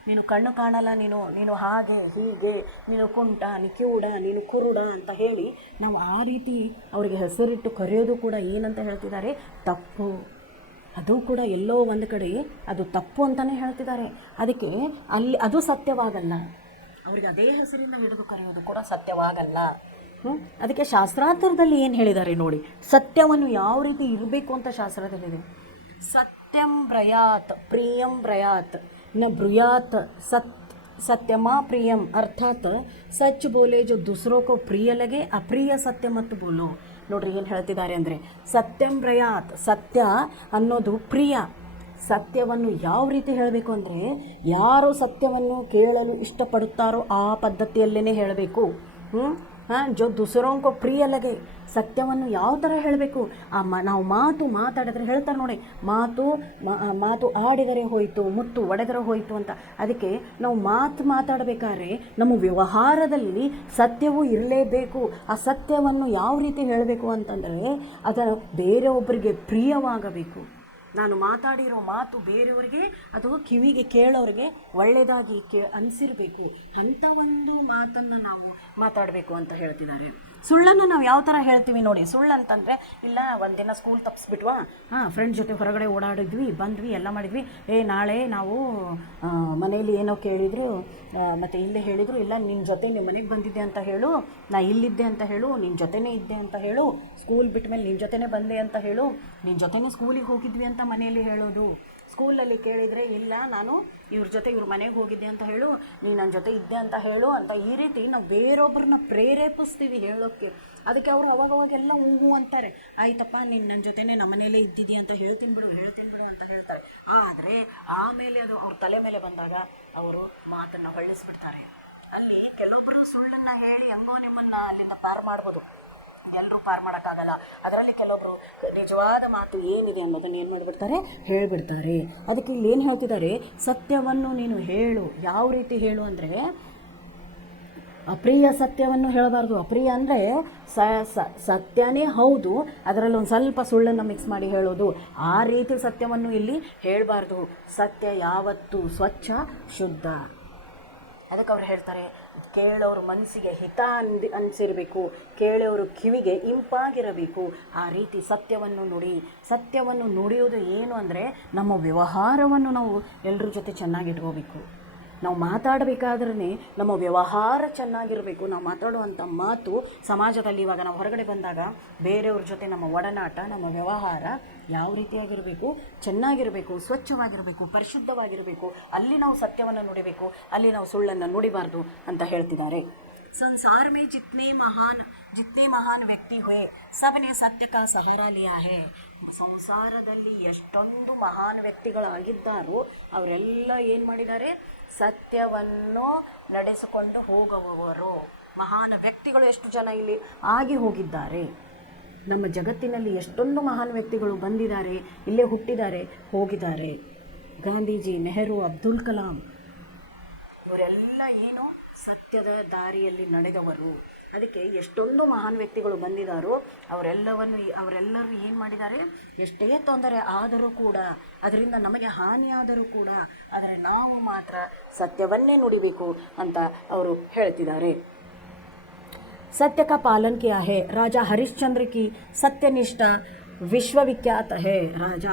ನೀನು ಕಣ್ಣು ಕಾಣಲ್ಲ, ನೀನು ಹಾಗೆ ಹೀಗೆ, ನೀನು ಕುಂಟ, ನೀನು ಕಿವುಡ, ನೀನು ಕುರುಡ ಅಂತ ಹೇಳಿ ನಾವು ಆ ರೀತಿ ಅವರಿಗೆ ಹೆಸರಿಟ್ಟು ಕರೆಯೋದು ಕೂಡ ಏನಂತ ಹೇಳ್ತಿದ್ದಾರೆ? ತಪ್ಪು. ಅದು ಕೂಡ ಎಲ್ಲೋ ಒಂದು ಕಡೆ ಅದು ತಪ್ಪು ಅಂತಲೇ ಹೇಳ್ತಿದ್ದಾರೆ. ಅದಕ್ಕೆ ಅಲ್ಲಿ ಅದು ಸತ್ಯವಾಗಲ್ಲ. ಅವರಿಗೆ ಅದೇ ಹೆಸರಿಂದ ಹಿಡಿದು ಕರೆಯೋದು ಕೂಡ ಸತ್ಯವಾಗಲ್ಲ. ಅದಕ್ಕೆ ಶಾಸ್ತ್ರಾರ್ಥದಲ್ಲಿ ಏನು ಹೇಳಿದ್ದಾರೆ ನೋಡಿ, ಸತ್ಯವನ್ನು ಯಾವ ರೀತಿ ಇರಬೇಕು ಅಂತ ಶಾಸ್ತ್ರದಲ್ಲಿದೆ. ಸತ್ಯಂ ಬ್ರಯಾತ್ ಪ್ರಿಯಂ ಬ್ರಯಾತ್ ನ ಬ್ರುಯಾತ್ सत्यमा प्रियम अर्थात सच बोले जो दूसरों को प्रिय लगे अप्रिय सत्य मत बोलो. ನೋಡ್ರಿ ಏನು ಹೇಳ್ತಿದ್ದಾರೆ ಅಂದರೆ ಸತ್ಯಂ ಪ್ರಯಾತ್, ಸತ್ಯ ಅನ್ನೋದು ಪ್ರಿಯ. ಸತ್ಯವನ್ನು ಯಾವ ರೀತಿ ಹೇಳಬೇಕು ಅಂದರೆ ಯಾರು ಸತ್ಯವನ್ನು ಕೇಳಲು ಇಷ್ಟಪಡುತ್ತಾರೋ ಆ ಪದ್ಧತಿಯಲ್ಲೇ ಹೇಳಬೇಕು. ಜೋ ದುಸರೋಂಕೋ ಪ್ರಿಯ ಲಗೆ, ಸತ್ಯವನ್ನು ಯಾವ ಥರ ಹೇಳಬೇಕು. ನಾವು ಮಾತಾಡಿದ್ರೆ ಹೇಳ್ತಾರೆ ನೋಡಿ, ಮಾತು ಆಡಿದರೆ ಹೋಯಿತು, ಮುತ್ತು ಒಡೆದರೆ ಹೋಯಿತು ಅಂತ. ಅದಕ್ಕೆ ನಾವು ಮಾತಾಡಬೇಕಾದ್ರೆ ನಮ್ಮ ವ್ಯವಹಾರದಲ್ಲಿ ಸತ್ಯವೂ ಇರಲೇಬೇಕು. ಆ ಸತ್ಯವನ್ನು ಯಾವ ರೀತಿ ಹೇಳಬೇಕು ಅಂತಂದರೆ ಅದನ್ನು ಬೇರೆಯೊಬ್ಬರಿಗೆ ಪ್ರಿಯವಾಗಬೇಕು. ನಾನು ಮಾತಾಡಿರೋ ಮಾತು ಬೇರೆಯವರಿಗೆ ಅಥವಾ ಕಿವಿಗೆ ಕೇಳೋರಿಗೆ ಒಳ್ಳೆಯದಾಗಿ ಅನಿಸಿರಬೇಕು. ಅಂಥ ಒಂದು ಮಾತನ್ನು ನಾವು ಮಾತಾಡಬೇಕು ಅಂತ ಹೇಳ್ತಿದ್ದಾರೆ. ಸುಳ್ಳನ್ನು ನಾವು ಯಾವ ಥರ ಹೇಳ್ತೀವಿ ನೋಡಿ. ಸುಳ್ಳು ಅಂತಂದರೆ, ಇಲ್ಲ ಒಂದಿನ ಸ್ಕೂಲ್ ತಪ್ಪಿಸ್ಬಿಟ್ವಾ, ಫ್ರೆಂಡ್ ಜೊತೆ ಹೊರಗಡೆ ಓಡಾಡಿದ್ವಿ, ಬಂದ್ವಿ, ಎಲ್ಲ ಮಾಡಿದ್ವಿ, ನಾಳೆ ನಾವು ಮನೇಲಿ ಏನೋ ಕೇಳಿದ್ರು ಮತ್ತು ಇಲ್ಲೇ ಹೇಳಿದರು, ಇಲ್ಲ ನಿನ್ನ ಜೊತೆ ನಿಮ್ಮ ಮನೆಗೆ ಬಂದಿದ್ದೆ ಅಂತ ಹೇಳು, ನಾ ಇಲ್ಲಿದ್ದೆ ಅಂತ ಹೇಳು, ನಿನ್ನ ಜೊತೆನೇ ಇದ್ದೆ ಅಂತ ಹೇಳು, ಸ್ಕೂಲ್ ಬಿಟ್ಟ ಮೇಲೆ ನಿನ್ನ ಜೊತೆನೇ ಬಂದೆ ಅಂತ ಹೇಳು, ನಿನ್ನ ಜೊತೆನೇ ಸ್ಕೂಲಿಗೆ ಹೋಗಿದ್ವಿ ಅಂತ ಮನೆಯಲ್ಲಿ ಹೇಳೋದು. ಸ್ಕೂಲಲ್ಲಿ ಕೇಳಿದರೆ ಇಲ್ಲ ನಾನು ಇವ್ರ ಜೊತೆ ಇವ್ರ ಮನೆಗೆ ಹೋಗಿದ್ದೆ ಅಂತ ಹೇಳು, ನೀನು ನನ್ನ ಜೊತೆ ಇದ್ದೆ ಅಂತ ಹೇಳು ಅಂತ. ಈ ರೀತಿ ನಾವು ಬೇರೊಬ್ಬರನ್ನ ಪ್ರೇರೇಪಿಸ್ತೀವಿ ಹೇಳೋಕ್ಕೆ. ಅದಕ್ಕೆ ಅವರು ಅವಾಗೆಲ್ಲ ಹೂ ಅಂತಾರೆ, ಆಯ್ತಪ್ಪ ನೀನು ನನ್ನ ಜೊತೆನೇ ನಮ್ಮ ಮನೆಯಲ್ಲೇ ಇದ್ದಿದ್ದಿ ಅಂತ ಹೇಳ್ತೀನಿ ಬಿಡು ಅಂತ ಹೇಳ್ತಾರೆ. ಆದರೆ ಆಮೇಲೆ ಅದು ಅವ್ರ ತಲೆ ಮೇಲೆ ಬಂದಾಗ ಅವರು ಮಾತನ್ನು ಹೊಳ್ಳಿಸ್ಬಿಡ್ತಾರೆ. ಅಲ್ಲಿ ಕೆಲವೊಬ್ಬರು ಸುಳ್ಳನ್ನು ಹೇಳಿ ಹಂಗೋ ನಿಮ್ಮನ್ನು ಅಲ್ಲಿಂದ ಪಾರು ಮಾಡ್ಬೋದು, ಎಲ್ಲರೂ ಪಾರು ಮಾಡೋಕ್ಕಾಗಲ್ಲ. ಅದರಲ್ಲಿ ಕೆಲವೊಬ್ಬರು ನಿಜವಾದ ಮಾತು ಏನಿದೆ ಅನ್ನೋದನ್ನು ಏನು ಮಾಡಿಬಿಡ್ತಾರೆ, ಹೇಳಿಬಿಡ್ತಾರೆ. ಅದಕ್ಕೆ ಇಲ್ಲಿ ಏನು ಹೇಳ್ತಿದ್ದಾರೆ, ಸತ್ಯವನ್ನು ನೀನು ಹೇಳು. ಯಾವ ರೀತಿ ಹೇಳು ಅಂದರೆ ಅಪ್ರಿಯ ಸತ್ಯವನ್ನು ಹೇಳಬಾರ್ದು. ಅಪ್ರಿಯ ಅಂದರೆ ಸತ್ಯನೇ ಹೌದು, ಅದರಲ್ಲಿ ಒಂದು ಸ್ವಲ್ಪ ಸುಳ್ಳನ್ನು ಮಿಕ್ಸ್ ಮಾಡಿ ಹೇಳೋದು. ಆ ರೀತಿ ಸತ್ಯವನ್ನು ಇಲ್ಲಿ ಹೇಳಬಾರ್ದು. ಸತ್ಯ ಯಾವತ್ತೂ ಸ್ವಚ್ಛ, ಶುದ್ಧ. ಅದಕ್ಕೆ ಅವ್ರು ಹೇಳ್ತಾರೆ, ಕೇಳೋರ ಮನಸ್ಸಿಗೆ ಹಿತ ಅನಿಸಿರಬೇಕು, ಕೇಳೋರು ಕಿವಿಗೆ ಇಂಪಾಗಿರಬೇಕು. ಆ ರೀತಿ ಸತ್ಯವನ್ನು ನುಡಿಯೋದು ಏನು ಅಂದರೆ ನಮ್ಮ ವ್ಯವಹಾರವನ್ನು ನಾವು ಎಲ್ಲರ ಜೊತೆ ಚೆನ್ನಾಗಿಟ್ಕೋಬೇಕು. ನಾವು ಮಾತಾಡಬೇಕಾದ್ರೆ ನಮ್ಮ ವ್ಯವಹಾರ ಚೆನ್ನಾಗಿರಬೇಕು. ನಾವು ಮಾತಾಡುವಂಥ ಮಾತು ಸಮಾಜದಲ್ಲಿ ಇವಾಗ ನಾವು ಹೊರಗಡೆ ಬಂದಾಗ ಬೇರೆಯವ್ರ ಜೊತೆ ನಮ್ಮ ಒಡನಾಟ, ನಮ್ಮ ವ್ಯವಹಾರ ಯಾವ ರೀತಿಯಾಗಿರಬೇಕು, ಚೆನ್ನಾಗಿರಬೇಕು, ಸ್ವಚ್ಛವಾಗಿರಬೇಕು, ಪರಿಶುದ್ಧವಾಗಿರಬೇಕು. ಅಲ್ಲಿ ನಾವು ಸತ್ಯವನ್ನು ನುಡಿಬೇಕು, ಅಲ್ಲಿ ನಾವು ಸುಳ್ಳನ್ನು ನುಡಿಬಾರ್ದು ಅಂತ ಹೇಳ್ತಿದ್ದಾರೆ. ಸಂಸಾರ ಮೇ ಜಿತ್ನೇ ಮಹಾನ್ ವ್ಯಕ್ತಿ ಹುಯೆ ಸಬನೆ ಸತ್ಯ ಕಾ ಸಹಾರಾ ಲಿಯಾ ಹೈ. ಸಂಸಾರದಲ್ಲಿ ಎಷ್ಟೊಂದು ಮಹಾನ್ ವ್ಯಕ್ತಿಗಳಾಗಿದ್ದಾರೋ ಅವರೆಲ್ಲ ಏನು ಮಾಡಿದ್ದಾರೆ, ಸತ್ಯವನ್ನು ನಡೆಸಿಕೊಂಡು ಹೋಗುವವರು. ಮಹಾನ್ ವ್ಯಕ್ತಿಗಳು ಎಷ್ಟು ಜನ ಇಲ್ಲಿ ಆಗಿ ಹೋಗಿದ್ದಾರೆ. ನಮ್ಮ ಜಗತ್ತಿನಲ್ಲಿ ಎಷ್ಟೊಂದು ಮಹಾನ್ ವ್ಯಕ್ತಿಗಳು ಬಂದಿದ್ದಾರೆ, ಇಲ್ಲೇ ಹುಟ್ಟಿದ್ದಾರೆ, ಹೋಗಿದ್ದಾರೆ. ಗಾಂಧೀಜಿ, ನೆಹರು, ಅಬ್ದುಲ್ ಕಲಾಂ ಇವರೆಲ್ಲ ಏನು ಸತ್ಯದ ದಾರಿಯಲ್ಲಿ ನಡೆದವರು. ಅದಕ್ಕೆ ಎಷ್ಟೊಂದು ಮಹಾನ್ ವ್ಯಕ್ತಿಗಳು ಬಂದಿದ್ದಾರೋ ಅವರೆಲ್ಲರೂ ಏನು ಮಾಡಿದ್ದಾರೆ, ಎಷ್ಟೇ ತೊಂದರೆ ಆದರೂ ಕೂಡ, ಅದರಿಂದ ನಮಗೆ ಹಾನಿಯಾದರೂ ಕೂಡ, ಆದರೆ ನಾವು ಮಾತ್ರ ಸತ್ಯವನ್ನೇ ನುಡಿಬೇಕು ಅಂತ ಅವರು ಹೇಳ್ತಿದ್ದಾರೆ. सत्य का पालन किया है राजा हरिश्चंद्र की सत्यनिष्ठा विश्वविख्यात है. राजा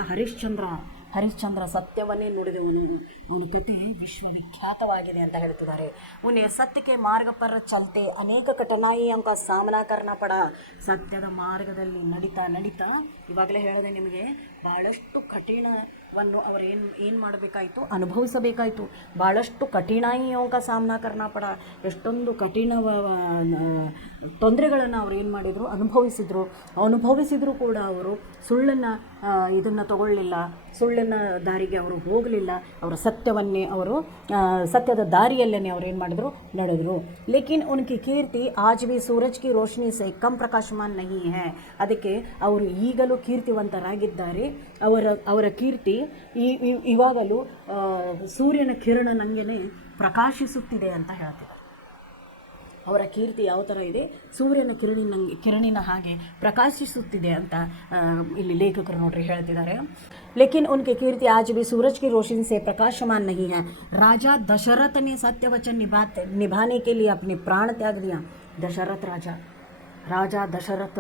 ಹರಿಶ್ಚಂದ್ರ ಸತ್ಯವನ್ನೇ ನುಡಿದವನು, ಅವನ ಕೃತಿ ವಿಶ್ವವಿಖ್ಯಾತವಾಗಿದೆ ಅಂತ ಹೇಳ್ತಿದ್ದಾರೆ. ಉನ್ನೇ ಸತ್ಯಕ್ಕೆ ಮಾರ್ಗ ಪರ ಚಲ್ತೆ ಅನೇಕ ಕಠಿನಾಯಿಯಂ ಕಾ ಸಾಮನಾ ಕರ್ನಾ ಪಡ. ಸತ್ಯದ ಮಾರ್ಗದಲ್ಲಿ ನಡೀತಾ ಇವಾಗಲೇ ಹೇಳಿದೆ ನಿಮಗೆ, ಭಾಳಷ್ಟು ಕಠಿಣವನ್ನು ಅವರು ಏನು ಮಾಡಬೇಕಾಯಿತು, ಅನುಭವಿಸಬೇಕಾಯಿತು. ಭಾಳಷ್ಟು ಕಠಿನಾಯಿಯಂ ಕಾ ಸಾಮನಾ ಕರ್ನಾ ಪಡ. ಎಷ್ಟೊಂದು ಕಠಿಣ ತೊಂದರೆಗಳನ್ನು ಅವರು ಏನು ಮಾಡಿದರು, ಅನುಭವಿಸಿದ್ರು ಕೂಡ ಅವರು ಸುಳ್ಳನ್ನು ಇದನ್ನು ತಗೊಳ್ಳಿಲ್ಲ, ಸುಳ್ಳಿನ ದಾರಿಗೆ ಅವರು ಹೋಗಲಿಲ್ಲ. ಅವರ ಸತ್ಯದ ದಾರಿಯಲ್ಲೇ ಅವರು ಏನು ಮಾಡಿದ್ರು, ನಡೆದರು. ಲೇಕಿನ್ ಉನ್ಕಿ ಕೀರ್ತಿ ಆಜ್ ಭಿ ಸೂರಜ್ ಕಿ ರೋಶನಿ ಸೆ ಕಮ್ ಪ್ರಕಾಶಮಾನ್ ನಹೀ ಹೈ. ಅದಕ್ಕೆ ಅವರು ಈಗಲೂ ಕೀರ್ತಿವಂತರಾಗಿದ್ದಾರೆ. ಅವರ ಕೀರ್ತಿ ಇವಾಗಲೂ ಸೂರ್ಯನ ಕಿರಣ ನಂಗೆನೇ ಪ್ರಕಾಶಿಸುತ್ತಿದೆ ಅಂತ ಹೇಳ್ತಿದ್ದಾರೆ. ಅವರ ಕೀರ್ತಿ ಯಾವ ಥರ ಇದೆ, ಸೂರ್ಯನ ಕಿರಣಿನ ಹಾಗೆ ಪ್ರಕಾಶಿಸುತ್ತಿದೆ ಅಂತ ಇಲ್ಲಿ ಲೇಖಕರು ನೋಡ್ರಿ ಹೇಳ್ತಿದ್ದಾರೆ. ಲೇಕಿನ್ ಉನ್ಕೆ ಕೀರ್ತಿ ಆಜ್ भी सूरज की रोशनी से प्रकाशमान नहीं है. राजा दशरथ ने सत्य वचन निभाने के लिए अपने प्राण त्याग दिया. ರಾಜ ದಶರಥ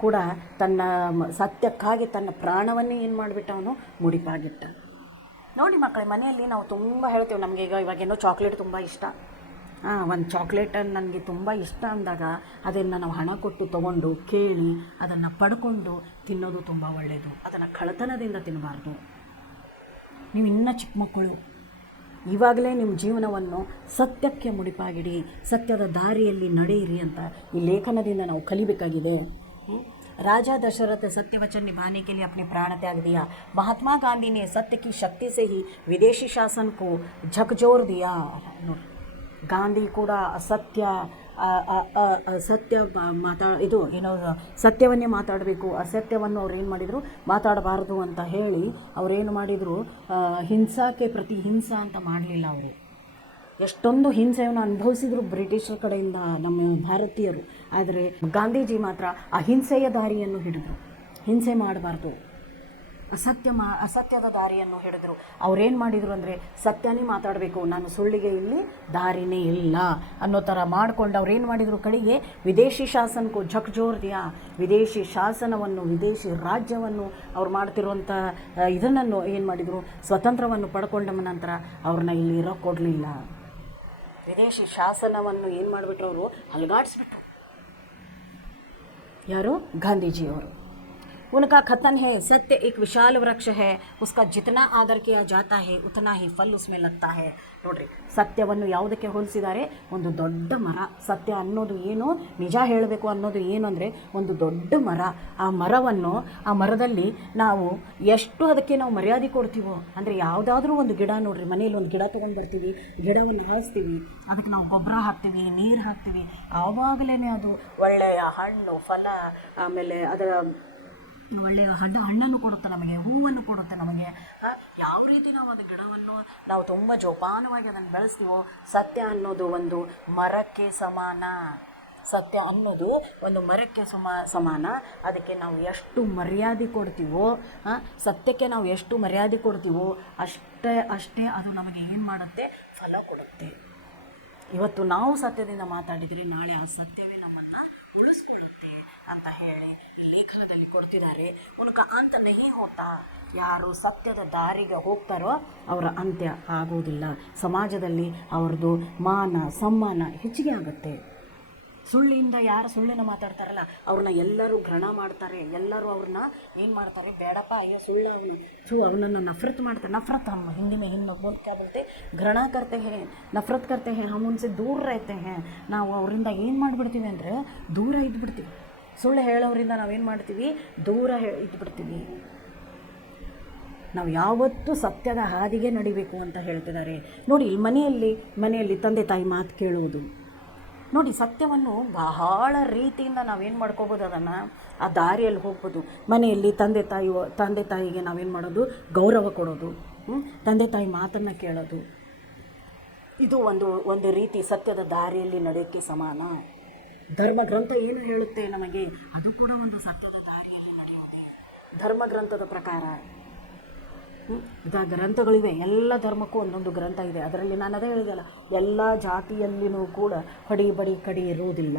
ಕೂಡ ತನ್ನ ಸತ್ಯಕ್ಕಾಗಿ ತನ್ನ ಪ್ರಾಣವನ್ನೇ ಏನು ಮಾಡಿಬಿಟ್ಟ, ಅವನು ಮುಡಿಪಾಗಿಟ್ಟ. ನೋಡಿ ಮಕ್ಕಳ, ಮನೆಯಲ್ಲಿ ನಾವು ತುಂಬ ಹೇಳ್ತೇವೆ, ನಮಗೆ ಇವಾಗೇನೋ ಚಾಕ್ಲೇಟ್ ತುಂಬ ಇಷ್ಟ, ಒಂದು ಚಾಕ್ಲೇಟನ್ನು ನನಗೆ ತುಂಬ ಇಷ್ಟ ಅಂದಾಗ ಅದನ್ನು ನಾವು ಹಣ ಕೊಟ್ಟು ತೊಗೊಂಡು ಕೇಳಿ ಅದನ್ನು ಪಡ್ಕೊಂಡು ತಿನ್ನೋದು ತುಂಬ ಒಳ್ಳೆಯದು. ಅದನ್ನು ಕಳ್ಳತನದಿಂದ ತಿನ್ನಬಾರ್ದು. ನೀವು ಇನ್ನೂ ಚಿಕ್ಕ ಮಕ್ಕಳು, ಇವಾಗಲೇ ನಿಮ್ಮ ಜೀವನವನ್ನು ಸತ್ಯಕ್ಕೆ ಮುಡಿಪಾಗಿಡಿ, ಸತ್ಯದ ದಾರಿಯಲ್ಲಿ ನಡೆಯಿರಿ ಅಂತ ಈ ಲೇಖನದಿಂದ ನಾವು ಕಲಿಬೇಕಾಗಿದೆ. राजा दशरथ सत्य वचन निभाने के लिए अपने प्राण त्याग दिया. महात्मा गांधी ने सत्य की शक्ति से ही विदेशी शासन को झकझोर दिया. ಗಾಂಧಿ ಕೂಡ ಸತ್ಯ ಇದು ಏನೋ ಸತ್ಯವನ್ನೇ ಮಾತಾಡಬೇಕು, ಅಸತ್ಯವನ್ನು ಅವ್ರು ಏನು ಮಾಡಿದರು ಮಾತಾಡಬಾರ್ದು ಅಂತ ಹೇಳಿ ಅವರೇನು ಮಾಡಿದರು, ಹಿಂಸಾಕ್ಕೆ ಪ್ರತಿ ಹಿಂಸಾ ಅಂತ ಮಾಡಲಿಲ್ಲ. ಅವರು ಎಷ್ಟೊಂದು ಹಿಂಸೆಯನ್ನು ಅನುಭವಿಸಿದ್ರು ಬ್ರಿಟಿಷರ ಕಡೆಯಿಂದ ನಮ್ಮ ಭಾರತೀಯರು. ಆದರೆ ಗಾಂಧೀಜಿ ಮಾತ್ರ ಅಹಿಂಸೆಯ ದಾರಿಯನ್ನು ಹಿಡಿದ್ರು, ಹಿಂಸೆ ಮಾಡಬಾರ್ದು, ಅಸತ್ಯದ ದಾರಿಯನ್ನು ಹಿಡಿದ್ರು. ಅವ್ರೇನು ಮಾಡಿದರು ಅಂದರೆ ಸತ್ಯನೇ ಮಾತಾಡಬೇಕು, ನಾನು ಸುಳ್ಳಿಗೆ ಇಲ್ಲಿ ದಾರಿನೇ ಇಲ್ಲ ಅನ್ನೋ ಥರ ಮಾಡ್ಕೊಂಡು ಅವ್ರೇನು ಮಾಡಿದರು, ಕಡೆಗೆ ವಿದೇಶಿ ಶಾಸನಕ್ಕೂ ಝಕಝೋರ್ ದಿಯಾ, ವಿದೇಶಿ ಶಾಸನವನ್ನು ವಿದೇಶಿ ರಾಜ್ಯವನ್ನು ಅವ್ರು ಮಾಡ್ತಿರುವಂಥ ಇದನ್ನು ಏನು ಮಾಡಿದರು, ಸ್ವತಂತ್ರವನ್ನು ಪಡ್ಕೊಂಡ ನಂತರ ಅವ್ರನ್ನ ಇಲ್ಲಿ ಇರೋಕ್ಕೆ ಕೊಡಲಿಲ್ಲ. ವಿದೇಶಿ ಶಾಸನವನ್ನು ಏನು ಮಾಡಿಬಿಟ್ರು, ಅವರು ಅಲುಗಾಡಿಸ್ಬಿಟ್ರು. ಯಾರು? ಗಾಂಧೀಜಿಯವರು. उनका कथन है, सत्य एक विशाल वृक्ष है, उसका जितना आदर किया जाता है उतना ही फल उसमें लगता है. ನೋಡ್ರಿ, ಸತ್ಯವನ್ನು ಯಾವುದಕ್ಕೆ ಹೋಲಿಸಿದ್ದಾರೆ? ಒಂದು ದೊಡ್ಡ ಮರ. ಸತ್ಯ ಅನ್ನೋದು ಏನು, ನಿಜ ಹೇಳಬೇಕು ಅನ್ನೋದು ಏನು ಅಂದರೆ ಒಂದು ದೊಡ್ಡ ಮರ. ಆ ಮರವನ್ನು, ಆ ಮರದಲ್ಲಿ ನಾವು ಎಷ್ಟು ಅದಕ್ಕೆ ನಾವು ಮರ್ಯಾದೆ ಕೊಡ್ತೀವೋ, ಅಂದರೆ ಯಾವುದಾದ್ರೂ ಒಂದು ಗಿಡ ನೋಡ್ರಿ, ಮನೇಲಿ ಒಂದು ಗಿಡ ತೊಗೊಂಡು ಬರ್ತೀವಿ, ಗಿಡವನ್ನು ಹಾಸ್ತೀವಿ, ಅದಕ್ಕೆ ನಾವು ಗೊಬ್ಬರ ಹಾಕ್ತೀವಿ, ನೀರು ಹಾಕ್ತೀವಿ, ಆವಾಗಲೇ ಅದು ಒಳ್ಳೆಯ ಹಣ್ಣು ಫಲ, ಆಮೇಲೆ ಅದರ ಒಳ್ಳೆಯ ಹಣ್ಣನ್ನು ಕೊಡುತ್ತೆ ನಮಗೆ, ಹೂವನ್ನು ಕೊಡುತ್ತೆ ನಮಗೆ. ಯಾವ ರೀತಿ ನಾವು ಅದು ಗಿಡವನ್ನು ನಾವು ತುಂಬ ಜೋಪಾನವಾಗಿ ಅದನ್ನು ಬೆಳೆಸ್ತೀವೋ, ಸತ್ಯ ಅನ್ನೋದು ಒಂದು ಮರಕ್ಕೆ ಸಮಾನ. ಸತ್ಯ ಅನ್ನೋದು ಒಂದು ಮರಕ್ಕೆ ಸಮಾನ. ಅದಕ್ಕೆ ನಾವು ಎಷ್ಟು ಮರ್ಯಾದೆ ಕೊಡ್ತೀವೋ, ಸತ್ಯಕ್ಕೆ ನಾವು ಎಷ್ಟು ಮರ್ಯಾದೆ ಕೊಡ್ತೀವೋ ಅಷ್ಟೇ ಅದು ನಮಗೆ ಏನು ಮಾಡುತ್ತೆ, ಫಲ ಕೊಡುತ್ತೆ. ಇವತ್ತು ನಾವು ಸತ್ಯದಿಂದ ಮಾತಾಡಿದರೆ ನಾಳೆ ಆ ಸತ್ಯವೇ ನಮ್ಮನ್ನು ಉಳಿಸ್ಕೊಳ್ಳುತ್ತೆ ಅಂತ ಹೇಳಿ ಈ ಲೇಖನದಲ್ಲಿ ಕೊಡ್ತಿದ್ದಾರೆ. ಉನಕ ಅಂತ ನಹಿ ಹೋತಾ, ಯಾರು ಸತ್ಯದ ದಾರಿಗೆ ಹೋಗ್ತಾರೋ ಅವರ ಅಂತ್ಯ ಆಗೋದಿಲ್ಲ. ಸಮಾಜದಲ್ಲಿ ಅವ್ರದ್ದು ಮಾನ ಸಮ್ಮಾನ ಹೆಚ್ಚಿಗೆ ಆಗುತ್ತೆ. ಸುಳ್ಳಿಂದ ಯಾರು ಸುಳ್ಳನ್ನು ಮಾತಾಡ್ತಾರಲ್ಲ ಅವ್ರನ್ನ ಎಲ್ಲರೂ घृणा ಮಾಡ್ತಾರೆ, ಎಲ್ಲರೂ ಅವ್ರನ್ನ ಏನು ಮಾಡ್ತಾರೆ, ಬೇಡಪ್ಪ ಅಯ್ಯೋ ಸುಳ್ಳು ಅವನನ್ನು ನಫರತ್ ಮಾಡ್ತಾರೆ. ನಫರತ್ हम हिंदी में क्या बोलते, घृणा करते हैं, नफरत करते हैं, हम उनसे दूर रहते हैं. ನಾವು ಅವರಿಂದ ಏನು ಮಾಡಿಬಿಡ್ತೀವಿ ಅಂದರೆ ದೂರ ಇದ್ಬಿಡ್ತೀವಿ. ಸುಳ್ಳು ಹೇಳೋರಿಂದ ನಾವೇನು ಮಾಡ್ತೀವಿ, ದೂರ ಇದ್ಬಿಡ್ತೀವಿ. ನಾವು ಯಾವತ್ತೂ ಸತ್ಯದ ಹಾದಿಗೆ ನಡಿಬೇಕು ಅಂತ ಹೇಳ್ತಿದ್ದಾರೆ. ನೋಡಿ, ಇಲ್ಲಿ ಮನೆಯಲ್ಲಿ ತಂದೆ ತಾಯಿ ಮಾತು ಕೇಳುವುದು ನೋಡಿ, ಸತ್ಯವನ್ನು ಬಹಳ ರೀತಿಯಿಂದ ನಾವೇನು ಮಾಡ್ಕೋಬೋದು, ಅದನ್ನು ಆ ದಾರಿಯಲ್ಲಿ ಹೋಗ್ಬೋದು. ಮನೆಯಲ್ಲಿ ತಂದೆ ತಾಯಿಗೆ ನಾವೇನು ಮಾಡೋದು, ಗೌರವ ಕೊಡೋದು, ತಂದೆ ತಾಯಿ ಮಾತನ್ನು ಕೇಳೋದು, ಇದು ಒಂದು ರೀತಿ ಸತ್ಯದ ದಾರಿಯಲ್ಲಿ ನಡೆಯೋಕ್ಕೆ ಸಮಾನ. ಧರ್ಮ ಗ್ರಂಥ ಏನು ಹೇಳುತ್ತೆ ನಮಗೆ, ಅದು ಕೂಡ ಒಂದು ಸತ್ಯದ ದಾರಿಯಲ್ಲಿ ನಡೆಯೋದೇ ಧರ್ಮಗ್ರಂಥದ ಪ್ರಕಾರ. ಗ್ರಂಥಗಳಿವೆ, ಎಲ್ಲ ಧರ್ಮಕ್ಕೂ ಒಂದೊಂದು ಗ್ರಂಥ ಇದೆ. ಅದರಲ್ಲಿ ನಾನು ಅದೇ ಹೇಳಿದೆಲ್ಲ, ಎಲ್ಲ ಜಾತಿಯಲ್ಲಿನೂ ಕೂಡ ಹೊಡಿ ಬಡಿ ಕಡಿ ಇರುವುದಿಲ್ಲ.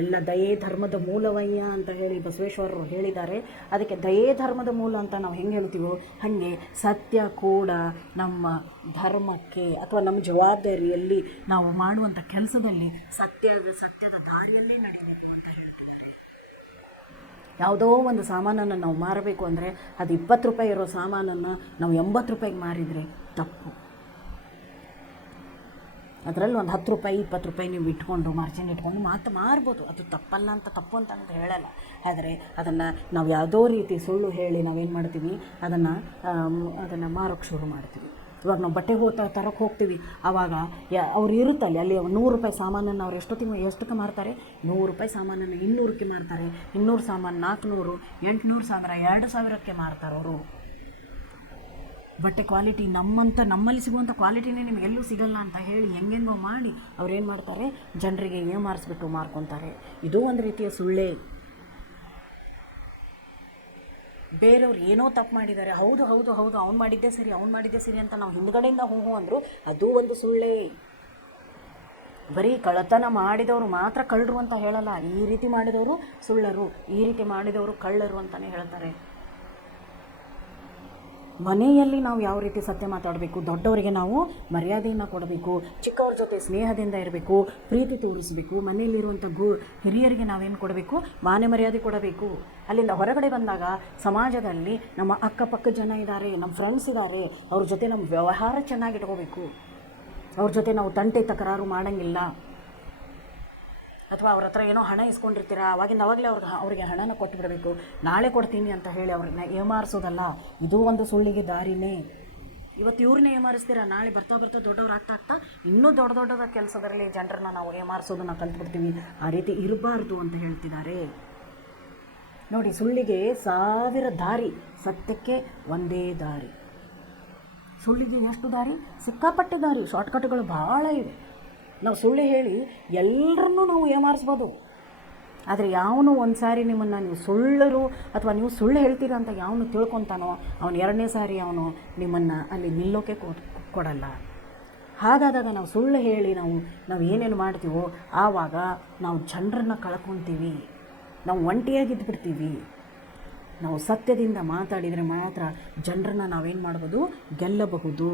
ಎಲ್ಲ ದಯೆ ಧರ್ಮದ ಮೂಲವಯ್ಯ ಅಂತ ಹೇಳಿ ಬಸವೇಶ್ವರರು ಹೇಳಿದ್ದಾರೆ. ಅದಕ್ಕೆ ದಯೆ ಧರ್ಮದ ಮೂಲ ಅಂತ ನಾವು ಹೆಂಗೆ ಹೇಳ್ತೀವೋ ಹಾಗೆ ಸತ್ಯ ಕೂಡ ನಮ್ಮ ಧರ್ಮಕ್ಕೆ ಅಥವಾ ನಮ್ಮ ಜವಾಬ್ದಾರಿಯಲ್ಲಿ ನಾವು ಮಾಡುವಂಥ ಕೆಲಸದಲ್ಲಿ ಸತ್ಯದ ದಾರಿಯಲ್ಲಿ ನಡೀಬೇಕು ಅಂತ ಹೇಳ್ತಿದ್ದಾರೆ. ಯಾವುದೋ ಒಂದು ಸಾಮಾನನ್ನು ನಾವು ಮಾರಬೇಕು ಅಂದರೆ ಅದು 20 ರೂಪಾಯಿ ಇರೋ ಸಾಮಾನನ್ನು ನಾವು 80 ರೂಪಾಯಿಗೆ ಮಾರಿದರೆ ತಪ್ಪು. ಅದರಲ್ಲಿ ಒಂದು 10 ರೂಪಾಯಿ 20 ರೂಪಾಯಿ ನೀವು ಇಟ್ಕೊಂಡು ಮಾರ್ಜಿನ್ ಇಟ್ಕೊಂಡು ಮಾರ್ಬೋದು, ಅದು ತಪ್ಪಲ್ಲ ಅಂತ ತಪ್ಪು ಅಂತ ಹೇಳಲ್ಲ. ಆದರೆ ಅದನ್ನು ನಾವು ಯಾವುದೋ ರೀತಿ ಸುಳ್ಳು ಹೇಳಿ ನಾವೇನು ಮಾಡ್ತೀವಿ, ಅದನ್ನು ಮಾರೋಕ್ಕೆ ಶುರು ಮಾಡ್ತೀವಿ. ಇವಾಗ ನಾವು ಬಟ್ಟೆ ತರಕ್ಕೆ ಹೋಗ್ತೀವಿ, ಆವಾಗ ಅವ್ರು ಇರುತ್ತಲ್ಲಿ ಅಲ್ಲಿ 100 ರೂಪಾಯಿ ಸಾಮಾನನ್ನು ಅವ್ರು ಎಷ್ಟಕ್ಕೆ ಮಾರ್ತಾರೆ, 100 ರೂಪಾಯಿ ಸಾಮಾನನ್ನು 200ಕ್ಕೆ ಮಾರ್ತಾರೆ, 200 ಸಾಮಾನು 400, 800 ಸಾಮಾನು 2000ಕ್ಕೆ ಮಾರ್ತಾರೆ ಅವರು. ಬಟ್ಟೆ ಕ್ವಾಲಿಟಿ ನಮ್ಮಲ್ಲಿ ಸಿಗುವಂಥ ಕ್ವಾಲಿಟಿನೇ ನಿಮ್ಗೆ ಎಲ್ಲೂ ಸಿಗಲ್ಲ ಅಂತ ಹೇಳಿ ಹೆಂಗೆಂಗೋ ಮಾಡಿ ಅವ್ರೇನು ಮಾಡ್ತಾರೆ, ಜನರಿಗೆ ಏಮಾರಿಸ್ಬಿಟ್ಟು ಮಾರ್ಕೊತಾರೆ. ಇದು ಒಂದು ರೀತಿಯ ಸುಳ್ಳೇ. ಬೇರೆಯವ್ರು ಏನೋ ತಪ್ಪು ಮಾಡಿದ್ದಾರೆ, ಹೌದು ಅವ್ನು ಮಾಡಿದ್ದೇ ಸರಿ ಅಂತ ನಾವು ಹಿಂದ್ಗಡೆಯಿಂದ ಹೂ ಅಂದರು, ಅದು ಒಂದು ಸುಳ್ಳೇ. ಬರೀ ಕಳ್ಳತನ ಮಾಡಿದವರು ಮಾತ್ರ ಕಳ್ಳರು ಅಂತ ಹೇಳಲ್ಲ, ಈ ರೀತಿ ಮಾಡಿದವರು ಸುಳ್ಳರು, ಈ ರೀತಿ ಮಾಡಿದವರು ಕಳ್ಳರು ಅಂತಲೇ ಹೇಳ್ತಾರೆ. ಮನೆಯಲ್ಲಿ ನಾವು ಯಾವ ರೀತಿ ಸತ್ಯ ಮಾತಾಡಬೇಕು, ದೊಡ್ಡವರಿಗೆ ನಾವು ಮರ್ಯಾದೆಯನ್ನು ಕೊಡಬೇಕು, ಚಿಕ್ಕವ್ರ ಜೊತೆ ಸ್ನೇಹದಿಂದ ಇರಬೇಕು, ಪ್ರೀತಿ ತೋರಿಸಬೇಕು. ಮನೆಯಲ್ಲಿರುವಂಥ ಹಿರಿಯರಿಗೆ ನಾವೇನು ಕೊಡಬೇಕು, ಮಾನ ಮರ್ಯಾದೆ ಕೊಡಬೇಕು. ಅಲ್ಲಿಂದ ಹೊರಗಡೆ ಬಂದಾಗ ಸಮಾಜದಲ್ಲಿ ನಮ್ಮ ಅಕ್ಕಪಕ್ಕ ಜನ ಇದ್ದಾರೆ, ನಮ್ಮ ಫ್ರೆಂಡ್ಸ್ ಇದ್ದಾರೆ, ಅವ್ರ ಜೊತೆ ನಮ್ಮ ವ್ಯವಹಾರ ಚೆನ್ನಾಗಿಟ್ಕೋಬೇಕು. ಅವ್ರ ಜೊತೆ ನಾವು ತಂಟೆ ತಕರಾರು ಮಾಡೋಂಗಿಲ್ಲ. ಅಥವಾ ಅವ್ರ ಹತ್ರ ಏನೋ ಹಣ ಇಸ್ಕೊಂಡಿರ್ತೀರ, ಅವಾಗಲೇ ಅವ್ರಿಗೆ ಹಣನ ಕೊಟ್ಟುಬಿಡಬೇಕು. ನಾಳೆ ಕೊಡ್ತೀನಿ ಅಂತ ಹೇಳಿ ಅವ್ರನ್ನ ಏಮಾರಿಸೋದಲ್ಲ. ಇದು ಒಂದು ಸುಳ್ಳಿಗೆ ದಾರಿನೇ. ಇವತ್ತು ಇವ್ರನ್ನೇ ಏಮಾರಿಸ್ತೀರ, ನಾಳೆ ಬರ್ತಾ ದೊಡ್ಡವ್ರು ಆಗ್ತಾ ಇನ್ನೂ ದೊಡ್ಡ ಕೆಲಸದಲ್ಲಿ ಜನರನ್ನ ನಾವು ಏಮಾರಿಸೋದನ್ನು ಕಲ್ತ್ಬಿಡ್ತೀವಿ. ಆ ರೀತಿ ಇರಬಾರ್ದು ಅಂತ ಹೇಳ್ತಿದ್ದಾರೆ ನೋಡಿ. ಸುಳ್ಳಿಗೆ 1000 ದಾರಿ, ಸತ್ಯಕ್ಕೆ ಒಂದೇ ದಾರಿ. ಸುಳ್ಳಿಗೆ ಎಷ್ಟು ದಾರಿ? ಸಿಕ್ಕಾಪಟ್ಟೆ ದಾರಿ, ಶಾರ್ಟ್ಕಟ್ಗಳು ಭಾಳ ಇವೆ. ನಾವು ಸುಳ್ಳು ಹೇಳಿ ಎಲ್ಲರನ್ನೂ ನಾವು ಏಮಾರಿಸ್ಬೋದು. ಆದರೆ ಯಾವನು ಒಂದು ಸಾರಿ ನಿಮ್ಮನ್ನು ನೀವು ಸುಳ್ಳರು ಅಥವಾ ನೀವು ಸುಳ್ಳು ಹೇಳ್ತೀರ ಅಂತ ಯಾವನು ತಿಳ್ಕೊತಾನೋ ಅವನು 2ನೇ ಸಾರಿ ಅವನು ನಿಮ್ಮನ್ನು ಅಲ್ಲಿ ನಿಲ್ಲೋಕೆ ಕೊಡಲ್ಲ. ಹಾಗಾದಾಗ ನಾವು ಸುಳ್ಳು ಹೇಳಿ ನಾವು ಏನೇನು ಮಾಡ್ತೀವೋ ಆವಾಗ ನಾವು ಜನರನ್ನ ಕಳ್ಕೊತೀವಿ, ನಾವು ಒಂಟಿಯಾಗಿದ್ದುಬಿಡ್ತೀವಿ. ನಾವು ಸತ್ಯದಿಂದ ಮಾತಾಡಿದರೆ ಮಾತ್ರ ಜನರನ್ನ ನಾವೇನು ಮಾಡ್ಬೋದು? ಗೆಲ್ಲಬಹುದು.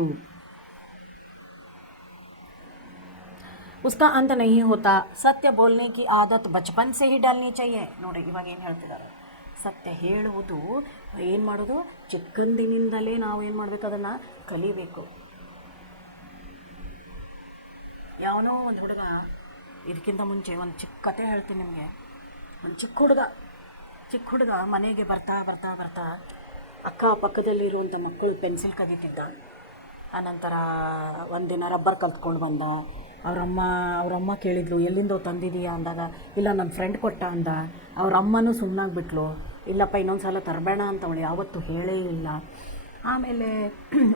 उसका अंत नहीं होता, सत्य बोलने की आदत बचपन से ही डालनी चाहिए. ನೋಡಿ ಇವಾಗ ಏನು ಹೇಳ್ತಿದ್ದಾರೆ, ಸತ್ಯ ಹೇಳುವುದು ಏನು ಮಾಡೋದು? ಚಿಕ್ಕಂದಿನಿಂದಲೇ ನಾವು ಏನು ಮಾಡಬೇಕು? ಅದನ್ನು ಕಲಿಬೇಕು. ಯಾವನೋ ಒಂದು ಹುಡುಗ, ಇದಕ್ಕಿಂತ ಮುಂಚೆ ಒಂದು ಚಿಕ್ಕ ಕತೆ ಹೇಳ್ತೀನಿ ನಿಮಗೆ. ಒಂದು ಚಿಕ್ಕ ಹುಡುಗ ಮನೆಗೆ ಬರ್ತಾ ಅಕ್ಕಪಕ್ಕದಲ್ಲಿರುವಂಥ ಮಕ್ಕಳು ಪೆನ್ಸಿಲ್ ಕದೀತಿದ್ದ. ಆನಂತರ ಒಂದಿನ ರಬ್ಬರ್ ಕಲ್ತ್ಕೊಂಡು ಬಂದ. ಅವರಮ್ಮ ಕೇಳಿದ್ಲು, ಎಲ್ಲಿಂದ ತಂದಿದೀಯಾ ಅಂದಾಗ, ಇಲ್ಲ ನನ್ನ ಫ್ರೆಂಡ್ ಕೊಟ್ಟ ಅಂದ. ಅವರಮ್ಮನೂ ಸುಮ್ಮನಾಗ್ಬಿಟ್ಲು, ಇಲ್ಲಪ್ಪ ಇನ್ನೊಂದು ಸಲ ತರಬೇಡ ಅಂತ ಅವಳು ಯಾವತ್ತೂ ಹೇಳೇ ಇಲ್ಲ. ಆಮೇಲೆ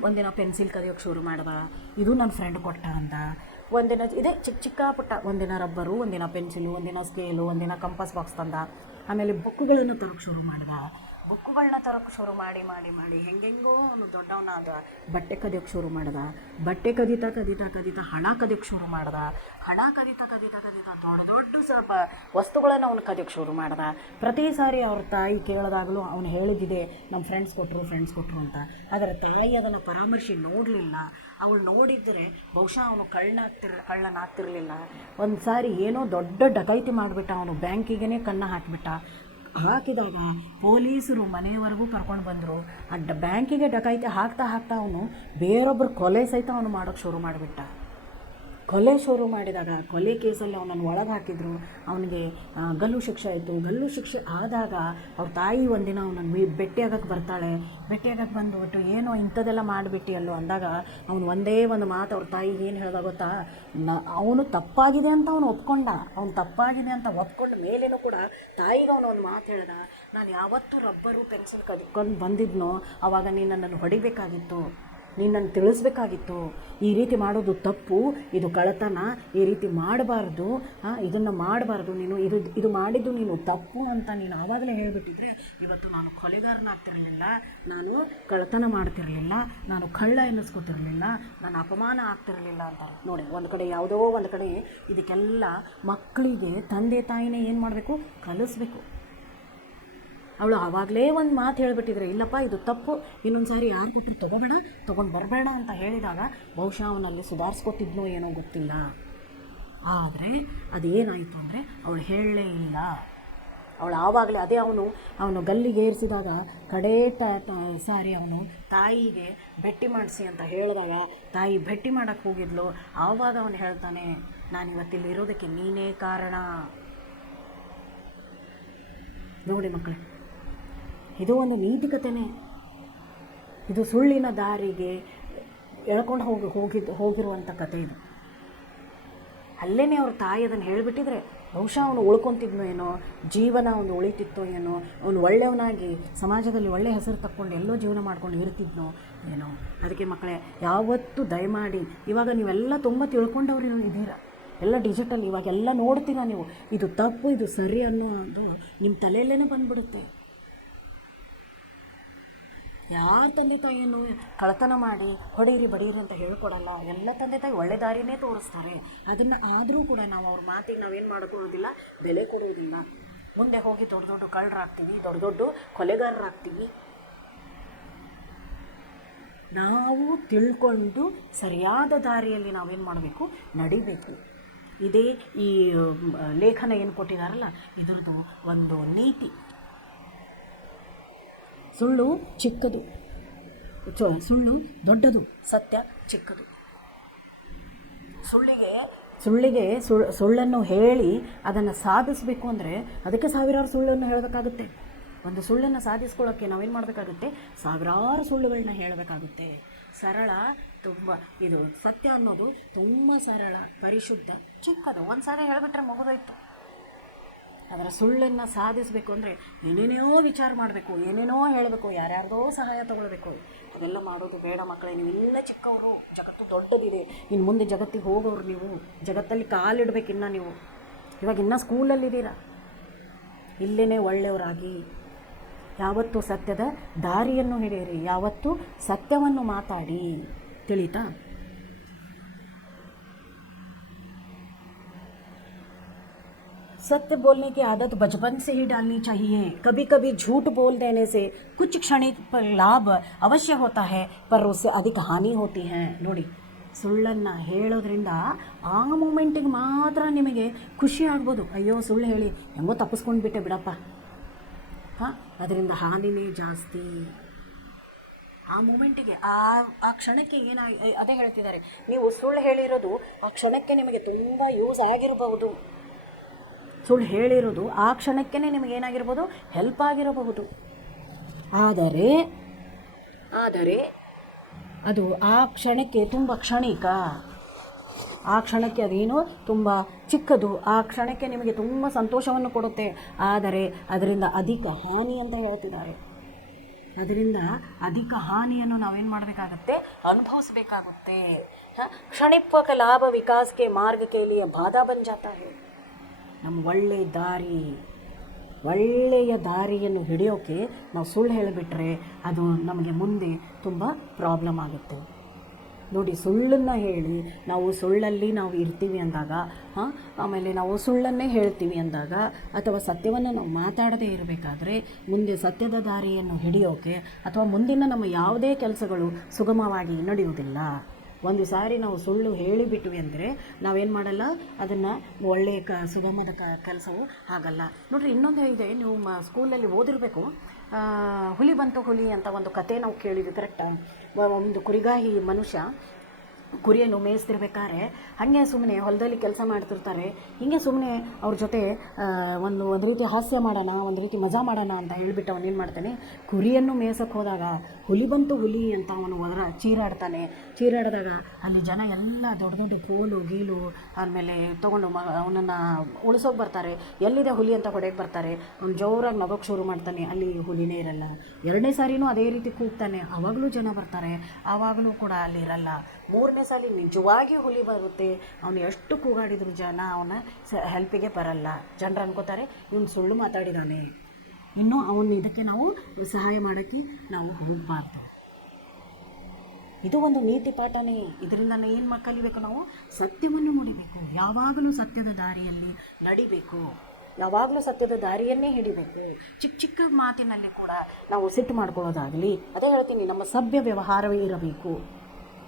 ಒಂದಿನ ಪೆನ್ಸಿಲ್ ಕದಿಯೋಕ್ಕೆ ಶುರು ಮಾಡ್ದ, ಇದು ನನ್ನ ಫ್ರೆಂಡ್ ಕೊಟ್ಟ ಅಂದ. ಒಂದಿನ ಇದೇ ಚಿಕ್ಕ ಪುಟ್ಟ, ಒಂದಿನ ರಬ್ಬರು, ಒಂದಿನ ಪೆನ್ಸಿಲು, ಒಂದಿನ ಸ್ಕೇಲು, ಒಂದಿನ ಕಂಪಾಸ್ ಬಾಕ್ಸ್ ತಂದ. ಆಮೇಲೆ ಬುಕ್ಕುಗಳನ್ನು ತರೋಕ್ಕೆ ಶುರು ಮಾಡಿ ಹೆಂಗೆಂಗೋ ಅವನು ದೊಡ್ಡವನಾದ. ಬಟ್ಟೆ ಕದಿಯೋಕ್ಕೆ ಶುರು ಮಾಡ್ದ. ಬಟ್ಟೆ ಕದೀತಾ ಹಣ ಕದಿಯೋಕ್ಕೆ ಶುರು ಮಾಡ್ದ. ಹಣ ಕದೀತಾ ದೊಡ್ಡ ಸ್ವಲ್ಪ ವಸ್ತುಗಳನ್ನು ಅವನು ಕದಿಯೋಕ್ಕೆ ಶುರು ಮಾಡ್ದ. ಪ್ರತಿ ಸಾರಿ ಅವ್ರ ತಾಯಿ ಕೇಳಿದಾಗಲೂ ಅವನು ಹೇಳಿದ್ದಿದೆ, ನಮ್ಮ ಫ್ರೆಂಡ್ಸ್ ಕೊಟ್ಟರು ಅಂತ. ಆದರೆ ತಾಯಿ ಅದನ್ನು ಪರಾಮರ್ಶೆ ನೋಡಲಿಲ್ಲ. ಅವಳು ನೋಡಿದ್ದರೆ ಬಹುಶಃ ಅವನು ಕಳ್ಳನಾಗ್ತಿರಲಿಲ್ಲ. ಒಂದು ಸಾರಿ ಏನೋ ದೊಡ್ಡ ಡಕೈತಿ ಮಾಡಿಬಿಟ್ಟ. ಅವನು ಬ್ಯಾಂಕಿಗೆ ಕನ್ನ ಹಾಕಿದಾಗ ಪೊಲೀಸರು ಮನೆಯವರೆಗೂ ಕರ್ಕೊಂಡು ಬಂದರು. ಬ್ಯಾಂಕಿಗೆ ಡಕೈತಿ ಹಾಕ್ತಾ ಅವನು ಬೇರೊಬ್ಬರು ಕೊಲೆ ಸಹಿತ ಅವನು ಮಾಡೋಕ್ಕೆ ಶುರು ಮಾಡಿಬಿಟ್ಟ. ಕೊಲೆ ಶುರು ಮಾಡಿದಾಗ ಕೊಲೆ ಕೇಸಲ್ಲಿ ಅವನನ್ನು ಒಳಗೆ ಹಾಕಿದ್ರು. ಅವನಿಗೆ ಗಲ್ಲು ಶಿಕ್ಷೆ ಆಯಿತು. ಗಲ್ಲು ಶಿಕ್ಷೆ ಆದಾಗ ಅವ್ರ ತಾಯಿ ಒಂದಿನ ಅವನನ್ನು ಭೇಟಿಯಾಗಕ್ಕೆ ಬರ್ತಾಳೆ. ಭೇಟಿಯಾಗಕ್ಕೆ ಬಂದುಬಿಟ್ಟು ಏನೋ ಇಂಥದ್ದೆಲ್ಲ ಮಾಡಿಬಿಟ್ಟಿಯಲ್ಲೋ ಅಂದಾಗ ಅವನು ಒಂದೇ ಒಂದು ಮಾತು ಅವ್ರ ತಾಯಿಗೆ ಏನು ಹೇಳ್ದ ಗೊತ್ತಾ? ಅವನು ತಪ್ಪಾಗಿದೆ ಅಂತ ಅವನು ಒಪ್ಕೊಂಡ. ಅವನು ತಪ್ಪಾಗಿದೆ ಅಂತ ಒಪ್ಕೊಂಡ ಮೇಲೇನೂ ಕೂಡ ತಾಯಿಗೆ ಅವನು ಒಂದು ಮಾತು ಹೇಳ್ದ, ನಾನು ಯಾವತ್ತೂ ರಬ್ಬರು ಪೆನ್ಸಿಲ್ ಕದ್ಕೊಂಡು ಬಂದಿದ್ನೋ ಆವಾಗ ನೀನು ನನ್ನನ್ನು ಹೊಡಿಬೇಕಾಗಿತ್ತು, ನೀನನ್ನು ತಿಳಿಸ್ಬೇಕಾಗಿತ್ತು. ಈ ರೀತಿ ಮಾಡೋದು ತಪ್ಪು, ಇದು ಕಳ್ಳತನ, ಈ ರೀತಿ ಮಾಡಬಾರ್ದು, ಇದನ್ನು ಮಾಡಬಾರ್ದು, ನೀನು ಇದು ಮಾಡಿದ್ದು ನೀನು ತಪ್ಪು ಅಂತ ನೀನು ಆವಾಗಲೇ ಹೇಳಿಬಿಟ್ಟಿದ್ರೆ ಇವತ್ತು ನಾನು ಕೊಲೆಗಾರನಾಗ್ತಿರಲಿಲ್ಲ, ನಾನು ಕಳ್ಳತನ ಮಾಡ್ತಿರಲಿಲ್ಲ, ನಾನು ಕಳ್ಳ ಎನ್ನಿಸ್ಕೊತಿರಲಿಲ್ಲ, ನಾನು ಅಪಮಾನ ಆಗ್ತಿರಲಿಲ್ಲ ಅಂತಾರೆ. ನೋಡಿ, ಒಂದು ಕಡೆ ಯಾವುದೋ ಒಂದು ಕಡೆ ಇದಕ್ಕೆಲ್ಲ ಮಕ್ಕಳಿಗೆ ತಂದೆ ತಾಯಿನೇ ಏನು ಮಾಡಬೇಕು? ಕಲಿಸ್ಬೇಕು. ಅವಳು ಆವಾಗಲೇ ಒಂದು ಮಾತು ಹೇಳಿಬಿಟ್ಟಿದ್ರೆ, ಇಲ್ಲಪ್ಪ ಇದು ತಪ್ಪು, ಇನ್ನೊಂದು ಸಾರಿ ಯಾರು ಕೊಟ್ಟರು ತೊಗೊಂಡು ಬರಬೇಡ ಅಂತ ಹೇಳಿದಾಗ ಬಹುಶಃ ಅವನಲ್ಲಿ ಸುಧಾರಿಸ್ಕೊತಿದ್ನೋ ಏನೋ ಗೊತ್ತಿಲ್ಲ. ಆದರೆ ಅದೇನಾಯಿತು ಅಂದರೆ ಅವಳು ಹೇಳಲೇ ಇಲ್ಲ. ಅವಳು ಆವಾಗಲೇ ಅದೇ ಅವನು ಗಲ್ಲಿಗೆ ಏರಿಸಿದಾಗ ಕಡೇ ಸಾರಿ ಅವನು ತಾಯಿಗೆ ಭೇಟಿ ಮಾಡಿಸಿ ಅಂತ ಹೇಳಿದಾಗ ತಾಯಿ ಭೇಟಿ ಮಾಡೋಕ್ಕೆ ಹೋಗಿದ್ಲು. ಆವಾಗ ಅವನು ಹೇಳ್ತಾನೆ, ನಾನು ಇವತ್ತಿಲ್ಲಿ ಇರೋದಕ್ಕೆ ನೀನೇ ಕಾರಣ. ನೋಡಿ ಮಕ್ಕಳೇ, ಇದು ಒಂದು ನೀತಿಕತೆನೇ. ಇದು ಸುಳ್ಳಿನ ದಾರಿಗೆ ಎಳ್ಕೊಂಡು ಹೋಗಿರುವಂಥ ಕತೆ ಇದು. ಅಲ್ಲೇ ಅವ್ರ ತಾಯಿ ಅದನ್ನು ಹೇಳಿಬಿಟ್ಟಿದ್ರೆ ಬಹುಶಃ ಅವನು ಉಳ್ಕೊತಿದ್ನೋ ಏನೋ, ಜೀವನ ಅವನು ಉಳಿತಿತ್ತೋ ಏನೋ, ಅವನು ಒಳ್ಳೆಯವನಾಗಿ ಸಮಾಜದಲ್ಲಿ ಒಳ್ಳೆಯ ಹೆಸರು ತಕ್ಕೊಂಡು ಎಲ್ಲೋ ಜೀವನ ಮಾಡ್ಕೊಂಡು ಇರ್ತಿದ್ನೋ ಏನೋ. ಅದಕ್ಕೆ ಮಕ್ಕಳೇ, ಯಾವತ್ತೂ ದಯಮಾಡಿ, ಇವಾಗ ನೀವೆಲ್ಲ ತುಂಬ ತಿಳ್ಕೊಂಡವ್ರು ಇದ್ದೀರ, ಎಲ್ಲ ಡಿಜಿಟಲ್, ಇವಾಗೆಲ್ಲ ನೋಡ್ತೀರ ನೀವು, ಇದು ತಪ್ಪು ಇದು ಸರಿ ಅನ್ನೋದು ನಿಮ್ಮ ತಲೆಯಲ್ಲೇ ಬಂದುಬಿಡುತ್ತೆ. ಯಾರ ತಂದೆ ತಾಯಿಯನ್ನು ಕಳ್ಳತನ ಮಾಡಿ ಹೊಡೀರಿ ಬಡೀರಿ ಅಂತ ಹೇಳ್ಕೊಡಲ್ಲ. ಎಲ್ಲ ತಂದೆ ತಾಯಿ ಒಳ್ಳೆ ದಾರಿನೇ ತೋರಿಸ್ತಾರೆ. ಅದನ್ನು ಆದರೂ ಕೂಡ ನಾವು ಅವ್ರ ಮಾತಿಗೆ ನಾವೇನು ಮಾಡೋದಿಲ್ಲ, ಬೆಲೆ ಕೊಡುವುದಿಲ್ಲ. ಮುಂದೆ ಹೋಗಿ ದೊಡ್ಡ ಕಳ್ಳರಾಗ್ತೀವಿ, ದೊಡ್ಡ ಕೊಲೆಗಾರರಾಗ್ತೀವಿ. ನಾವು ತಿಳ್ಕೊಂಡು ಸರಿಯಾದ ದಾರಿಯಲ್ಲಿ ನಾವೇನು ಮಾಡಬೇಕು? ನಡಿಬೇಕು. ಇದೇ ಈ ಲೇಖನ ಏನು ಕೊಟ್ಟಿದ್ದಾರಲ್ಲ, ಇದ್ರದ್ದು ಒಂದು ನೀತಿ. ಸುಳ್ಳು ಚಿಕ್ಕದು, ಸುಳ್ಳು ದೊಡ್ಡದು, ಸತ್ಯ ಚಿಕ್ಕದು. ಸುಳ್ಳನ್ನು ಹೇಳಿ ಅದನ್ನು ಸಾಧಿಸಬೇಕು ಅಂದರೆ ಅದಕ್ಕೆ ಸಾವಿರಾರು ಸುಳ್ಳನ್ನು ಹೇಳಬೇಕಾಗುತ್ತೆ. ಒಂದು ಸುಳ್ಳನ್ನು ಸಾಧಿಸ್ಕೊಳ್ಳೋಕ್ಕೆ ನಾವೇನು ಮಾಡಬೇಕಾಗುತ್ತೆ? ಸಾವಿರಾರು ಸುಳ್ಳುಗಳನ್ನ ಹೇಳಬೇಕಾಗುತ್ತೆ. ಸರಳ, ತುಂಬ ಇದು ಸತ್ಯ ಅನ್ನೋದು ತುಂಬ ಸರಳ, ಪರಿಶುದ್ಧ, ಚಿಕ್ಕದು. ಒಂದು ಸಾರಿ ಹೇಳಿಬಿಟ್ರೆ ಮುಗಿದೋಯ್ತು. ಅದರ ಸುಳ್ಳನ್ನು ಸಾಧಿಸಬೇಕು ಅಂದರೆ ಏನೇನೋ ವಿಚಾರ ಮಾಡಬೇಕು, ಏನೇನೋ ಹೇಳಬೇಕು, ಯಾರ್ಯಾರ್ದೋ ಸಹಾಯ ತೊಗೊಳ್ಬೇಕು. ಅದೆಲ್ಲ ಮಾಡೋದು ಬೇಡ ಮಕ್ಕಳೇ. ನೀವೆಲ್ಲ ಚಿಕ್ಕವರು, ಜಗತ್ತು ದೊಡ್ಡದಿದೆ. ಇನ್ನು ಮುಂದೆ ಜಗತ್ತಿಗೆ ಹೋಗೋರು ನೀವು. ಜಗತ್ತಲ್ಲಿ ಕಾಲಿಡ್ಬೇಕು ಇನ್ನು ನೀವು. ಇವಾಗ ಇನ್ನೂ ಸ್ಕೂಲಲ್ಲಿದ್ದೀರಾ. ಇಲ್ಲೇ ಒಳ್ಳೆಯವರಾಗಿ ಯಾವತ್ತೂ ಸತ್ಯದ ದಾರಿಯನ್ನು ಹಿಡಿಯಿರಿ, ಯಾವತ್ತೂ ಸತ್ಯವನ್ನು ಮಾತಾಡಿ. ತಿಳಿತಾ? सत्य बोलने की आदत बचपन से ही डालनी चाहिए. कभी कभी झूठ बोल देने से कुछ क्षणिक लाभ अवश्य होता है, पर उससे अधिक हानि होती है. ನೋಡಿ, ಸುಳ್ಳನ್ನು ಹೇಳೋದ್ರಿಂದ ಆ ಮೂಮೆಂಟಿಗೆ ಮಾತ್ರ ನಿಮಗೆ ಖುಷಿ ಆಗ್ಬೋದು. ಅಯ್ಯೋ ಸುಳ್ಳು ಹೇಳಿ ಹೆಂಗೋ ತಪ್ಪಿಸ್ಕೊಂಡು ಬಿಟ್ಟೆ ಬಿಡಪ್ಪ. ಹಾಂ, ಅದರಿಂದ ಹಾನಿನೇ ಜಾಸ್ತಿ. ಆ ಮೂಮೆಂಟಿಗೆ ಆ ಕ್ಷಣಕ್ಕೆ ಅದೇ ಹೇಳ್ತಿದ್ದಾರೆ. ನೀವು ಸುಳ್ಳು ಹೇಳಿರೋದು ಆ ಕ್ಷಣಕ್ಕೆ ನಿಮಗೆ ತುಂಬ ಯೂಸ್ ಆಗಿರಬಹುದು. ಸುಳ್ಳು ಹೇಳಿರೋದು ಆ ಕ್ಷಣಕ್ಕೇ ನಿಮಗೇನಾಗಿರ್ಬೋದು? ಹೆಲ್ಪ್ ಆಗಿರಬಹುದು. ಆದರೆ ಅದು ಆ ಕ್ಷಣಕ್ಕೆ ತುಂಬ ಕ್ಷಣಿಕ. ಆ ಕ್ಷಣಕ್ಕೆ ಅದೇನು ತುಂಬ ಚಿಕ್ಕದು. ಆ ಕ್ಷಣಕ್ಕೆ ನಿಮಗೆ ತುಂಬ ಸಂತೋಷವನ್ನು ಕೊಡುತ್ತೆ. ಆದರೆ ಅದರಿಂದ ಅಧಿಕ ಹಾನಿ ಅಂತ ಹೇಳ್ತಿದ್ದಾರೆ. ಅದರಿಂದ ಅಧಿಕ ಹಾನಿಯನ್ನು ನಾವೇನು ಮಾಡಬೇಕಾಗತ್ತೆ? ಅನುಭವಿಸಬೇಕಾಗುತ್ತೆ. ಕ್ಷಣಿಕ ಲಾಭ ವಿಕಾಸಕ್ಕೆ ಮಾರ್ಗಕ್ಕೆ ಲಿಯೇ ಬಾಧಾ ಬನ್ ಜಾತಾ ಹೈ. ನಮ್ಮ ಒಳ್ಳೆಯ ದಾರಿಯನ್ನು ಹಿಡಿಯೋಕ್ಕೆ ನಾವು ಸುಳ್ಳು ಹೇಳಿಬಿಟ್ರೆ ಅದು ನಮಗೆ ಮುಂದೆ ತುಂಬ ಪ್ರಾಬ್ಲಮ್ ಆಗುತ್ತೆ. ನೋಡಿ, ಸುಳ್ಳನ್ನು ಹೇಳಿ ನಾವು ಸುಳ್ಳಲ್ಲಿ ನಾವು ಇರ್ತೀವಿ ಅಂದಾಗ, ಆಮೇಲೆ ನಾವು ಸುಳ್ಳನ್ನೇ ಹೇಳ್ತೀವಿ ಅಂದಾಗ, ಅಥವಾ ಸತ್ಯವನ್ನು ನಾವು ಮಾತಾಡದೇ ಇರಬೇಕಾದ್ರೆ ಮುಂದೆ ಸತ್ಯದ ದಾರಿಯನ್ನು ಹಿಡಿಯೋಕೆ ಅಥವಾ ಮುಂದಿನ ನಮ್ಮ ಯಾವುದೇ ಕೆಲಸಗಳು ಸುಗಮವಾಗಿ ನಡೆಯುವುದಿಲ್ಲ. ಒಂದು ಸಾರಿ ನಾವು ಸುಳ್ಳು ಹೇಳಿಬಿಟ್ವಿ ಅಂದರೆ ನಾವೇನು ಮಾಡಲ್ಲ, ಅದನ್ನು ಒಳ್ಳೆಯ ಸುಗಮದ ಕೆಲಸವೂ ಆಗಲ್ಲ. ನೋಡಿರಿ, ಇನ್ನೊಂದು ಇದೆ, ನೀವು ಸ್ಕೂಲಲ್ಲಿ ಓದಿರಬೇಕು. ಹುಲಿ ಬಂತು ಹುಲಿ ಅಂತ ಒಂದು ಕತೆ ನಾವು ಕೇಳಿದ್ವಿ. ಕರೆಕ್ಟಾ? ಒಂದು ಕುರಿಗಾಹಿ ಮನುಷ್ಯ ಕುರಿಯನ್ನು ಮೇಯಿಸ್ತಿರ್ಬೇಕಾದ್ರೆ ಹಾಗೆ ಸುಮ್ಮನೆ ಹೊಲದಲ್ಲಿ ಕೆಲಸ ಮಾಡ್ತಿರ್ತಾರೆ. ಹೀಗೆ ಸುಮ್ಮನೆ ಅವ್ರ ಜೊತೆ ಒಂದು ರೀತಿ ಹಾಸ್ಯ ಮಾಡೋಣ, ಒಂದು ರೀತಿ ಮಜಾ ಮಾಡೋಣ ಅಂತ ಹೇಳಿಬಿಟ್ಟು ಅವನೇನು ಮಾಡ್ತಾನೆ, ಕುರಿಯನ್ನು ಮೇಯ್ಸೋಕ್ಕೆ ಹೋದಾಗ ಹುಲಿ ಬಂತು ಹುಲಿ ಅಂತ ಅವನು ಚೀರಾಡಿದಾಗ ಅಲ್ಲಿ ಜನ ಎಲ್ಲ ದೊಡ್ಡ ದೊಡ್ಡ ಕೋಲು ಗೀಲು ಆಮೇಲೆ ತೊಗೊಂಡು ಅವನನ್ನು ಉಳಿಸೋಕೆ ಬರ್ತಾರೆ. ಎಲ್ಲಿದೆ ಹುಲಿ ಅಂತ ಹೊಡೆಯೋಕ್ಕೆ ಬರ್ತಾರೆ. ಅವ್ನು ಜೋರಾಗಿ ನಗೋಕ್ಕೆ ಶುರು ಮಾಡ್ತಾನೆ. ಅಲ್ಲಿ ಹುಲಿನೇ ಇರಲ್ಲ. ಎರಡನೇ ಸಾರಿನೂ ಅದೇ ರೀತಿ ಕೂಗ್ತಾನೆ. ಆವಾಗಲೂ ಜನ ಬರ್ತಾರೆ. ಆವಾಗಲೂ ಕೂಡ ಅಲ್ಲಿ ಇರಲ್ಲ. ಮೂರನೇ ಸಾಲಿ ನಿಜವಾಗಿ ಹುಲಿ ಬರುತ್ತೆ. ಅವನು ಎಷ್ಟು ಕೂಗಾಡಿದ್ರು ಜನ ಅವನ ಹೆಲ್ಪಿಗೆ ಬರಲ್ಲ. ಜನರು ಅನ್ಕೋತಾರೆ ಇವನು ಸುಳ್ಳು ಮಾತಾಡಿದಾನೆ, ಇನ್ನು ಅವನು ಇದಕ್ಕೆ ನಾವು ಸಹಾಯ ಮಾಡೋಕ್ಕೆ ನಾವು ಹೋಗಬಾರ್ದು. ಇದು ಒಂದು ನೀತಿ ಪಾಠನೇ. ಇದರಿಂದ ಏನು ಕಲಿಬೇಕು? ನಾವು ಸತ್ಯವನ್ನು ನುಡಿಬೇಕು. ಯಾವಾಗಲೂ ಸತ್ಯದ ದಾರಿಯಲ್ಲಿ ನಡಿಬೇಕು. ಯಾವಾಗಲೂ ಸತ್ಯದ ದಾರಿಯನ್ನೇ ಹಿಡಿಬೇಕು. ಚಿಕ್ಕ ಮಾತಿನಲ್ಲಿ ಕೂಡ ನಾವು ಸಿಟ್ಟು ಮಾಡ್ಕೊಳ್ಳೋದಾಗಲಿ, ಅದೇ ಹೇಳ್ತೀನಿ, ನಮ್ಮ ಸಭ್ಯ ವ್ಯವಹಾರವೇ ಇರಬೇಕು.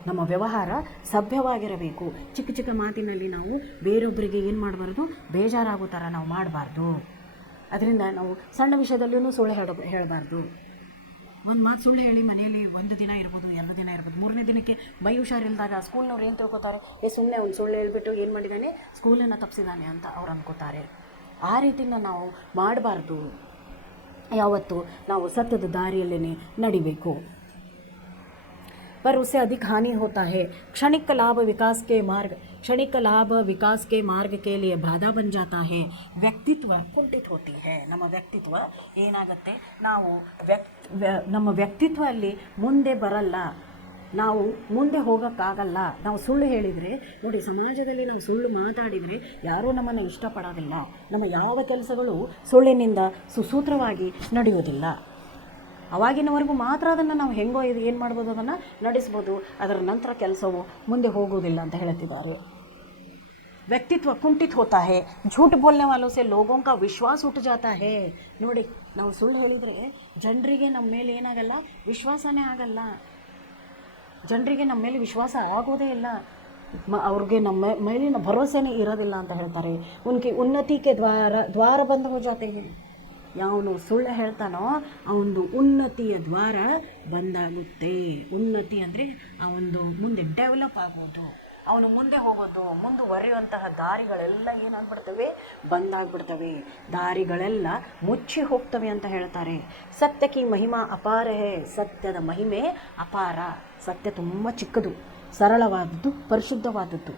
ನಮ್ಮ ವ್ಯವಹಾರ ಸಭ್ಯವಾಗಿರಬೇಕು. ಚಿಕ್ಕ ಮಾತಿನಲ್ಲಿ ನಾವು ಬೇರೊಬ್ಬರಿಗೆ ಏನು ಮಾಡಬಾರ್ದು? ಬೇಜಾರಾಗೋ ಥರ ನಾವು ಮಾಡಬಾರ್ದು. ಅದರಿಂದ ನಾವು ಸಣ್ಣ ವಿಷಯದಲ್ಲೂ ಸುಳ್ಳು ಹೇಳಬಾರ್ದು. ಒಂದು ಮಾತು ಸುಳ್ಳು ಹೇಳಿ ಮನೆಯಲ್ಲಿ 1 ದಿನ ಇರ್ಬೋದು, 2 ದಿನ ಇರ್ಬೋದು, 3ನೇ ದಿನಕ್ಕೆ ಮೈ ಹುಷಾರಿಲ್ದಾಗ ಸ್ಕೂಲ್ನವ್ರು ಏನು ತಿಳ್ಕೊತಾರೆ? ಸುಮ್ಮನೆ ಅವ್ನು ಸುಳ್ಳು ಹೇಳ್ಬಿಟ್ಟು ಏನು ಮಾಡಿದ್ದಾನೆ, ಸ್ಕೂಲನ್ನು ತಪ್ಪಿಸಿದ್ದಾನೆ ಅಂತ ಅವ್ರು ಅನ್ಕೋತಾರೆ. ಆ ರೀತಿನ ನಾವು ಮಾಡಬಾರ್ದು. ಯಾವತ್ತು ನಾವು ಸತ್ಯದ ದಾರಿಯಲ್ಲೇ ನಡಿಬೇಕು. पर उससे अधिक हानि होता है. क्षणिक लाभ विकास के मार्ग के लिए बाधा बन जाता है. ವ್ಯಕ್ತಿತ್ವ ಕುಂಠಿತ ಹೋತಿ है. ನಮ್ಮ ವ್ಯಕ್ತಿತ್ವ ಏನಾಗುತ್ತೆ? ನಮ್ಮ ವ್ಯಕ್ತಿತ್ವ ಅಲ್ಲಿ ಮುಂದೆ ಬರಲ್ಲ. ನಾವು ಮುಂದೆ ಹೋಗೋಕ್ಕಾಗಲ್ಲ. ನಾವು ಸುಳ್ಳು ಹೇಳಿದರೆ ನೋಡಿ, ಸಮಾಜದಲ್ಲಿ ನಾವು ಸುಳ್ಳು ಮಾತಾಡಿದರೆ ಯಾರೂ ನಮ್ಮನ್ನು ಇಷ್ಟಪಡೋದಿಲ್ಲ. ನಮ್ಮ ಯಾವ ಕೆಲಸಗಳು ಸುಳ್ಳಿನಿಂದ ಸುಸೂತ್ರವಾಗಿ ನಡೆಯೋದಿಲ್ಲ. ಅವಾಗಿನವರೆಗೂ ಮಾತ್ರ ಅದನ್ನು ನಾವು ಹೆಂಗೋ ಏನು ಮಾಡ್ಬೋದು, ಅದನ್ನು ನಡೆಸ್ಬೋದು. ಅದರ ನಂತರ ಕೆಲಸವು ಮುಂದೆ ಹೋಗೋದಿಲ್ಲ ಅಂತ ಹೇಳ್ತಿದ್ದಾರೆ. ವ್ಯಕ್ತಿತ್ವ ಕುಂಠಿತ ಹೋತಾ ಹೈ. झूठ बोलने वालों से लोगों का विश्वास उठ जाता है. ನೋಡಿ, ನಾವು ಸುಳ್ಳು ಹೇಳಿದರೆ ಜನರಿಗೆ ನಮ್ಮ ಮೇಲೆ ಏನಾಗಲ್ಲ, ವಿಶ್ವಾಸನೇ ಆಗಲ್ಲ. ಜನರಿಗೆ ನಮ್ಮ ಮೇಲೆ ವಿಶ್ವಾಸ ಆಗೋದೇ ಇಲ್ಲ. ಅವ್ರಿಗೆ ನಮ್ಮ ಮೇಲಿನ ಭರವಸೆನೇ ಇರೋದಿಲ್ಲ ಅಂತ ಹೇಳ್ತಾರೆ. ಉನ್ಕಿ ಉನ್ನತಿ ಕೆ ದ್ವಾರ ಬಂದ್ ಹೋ ಜಾತೆ ಹೈ. ಯಾವನು ಸುಳ್ಳು ಹೇಳ್ತಾನೋ ಅವನದು ಉನ್ನತಿಯ ದ್ವಾರ ಬಂದಾಗುತ್ತೆ. ಉನ್ನತಿ ಅಂದರೆ ಅವನದು ಮುಂದೆ ಡೆವಲಪ್ ಆಗೋದು. ಅವನು ಮುಂದೆ ಹೋಗೋದು, ಮುಂದುವರಿಯುವಂತಹ ದಾರಿಗಳೆಲ್ಲ ಏನಾಗ್ಬಿಡ್ತವೆ, ಬಂದಾಗ್ಬಿಡ್ತವೆ, ದಾರಿಗಳೆಲ್ಲ ಮುಚ್ಚಿ ಹೋಗ್ತವೆ ಅಂತ ಹೇಳ್ತಾರೆ. ಸತ್ಯಕ್ಕೆ ಮಹಿಮಾ ಅಪಾರ ಹೇ, ಸತ್ಯದ ಮಹಿಮೆ ಅಪಾರ. ಸತ್ಯ ತುಂಬ ಚಿಕ್ಕದು, ಸರಳವಾದದ್ದು, ಪರಿಶುದ್ಧವಾದದ್ದು.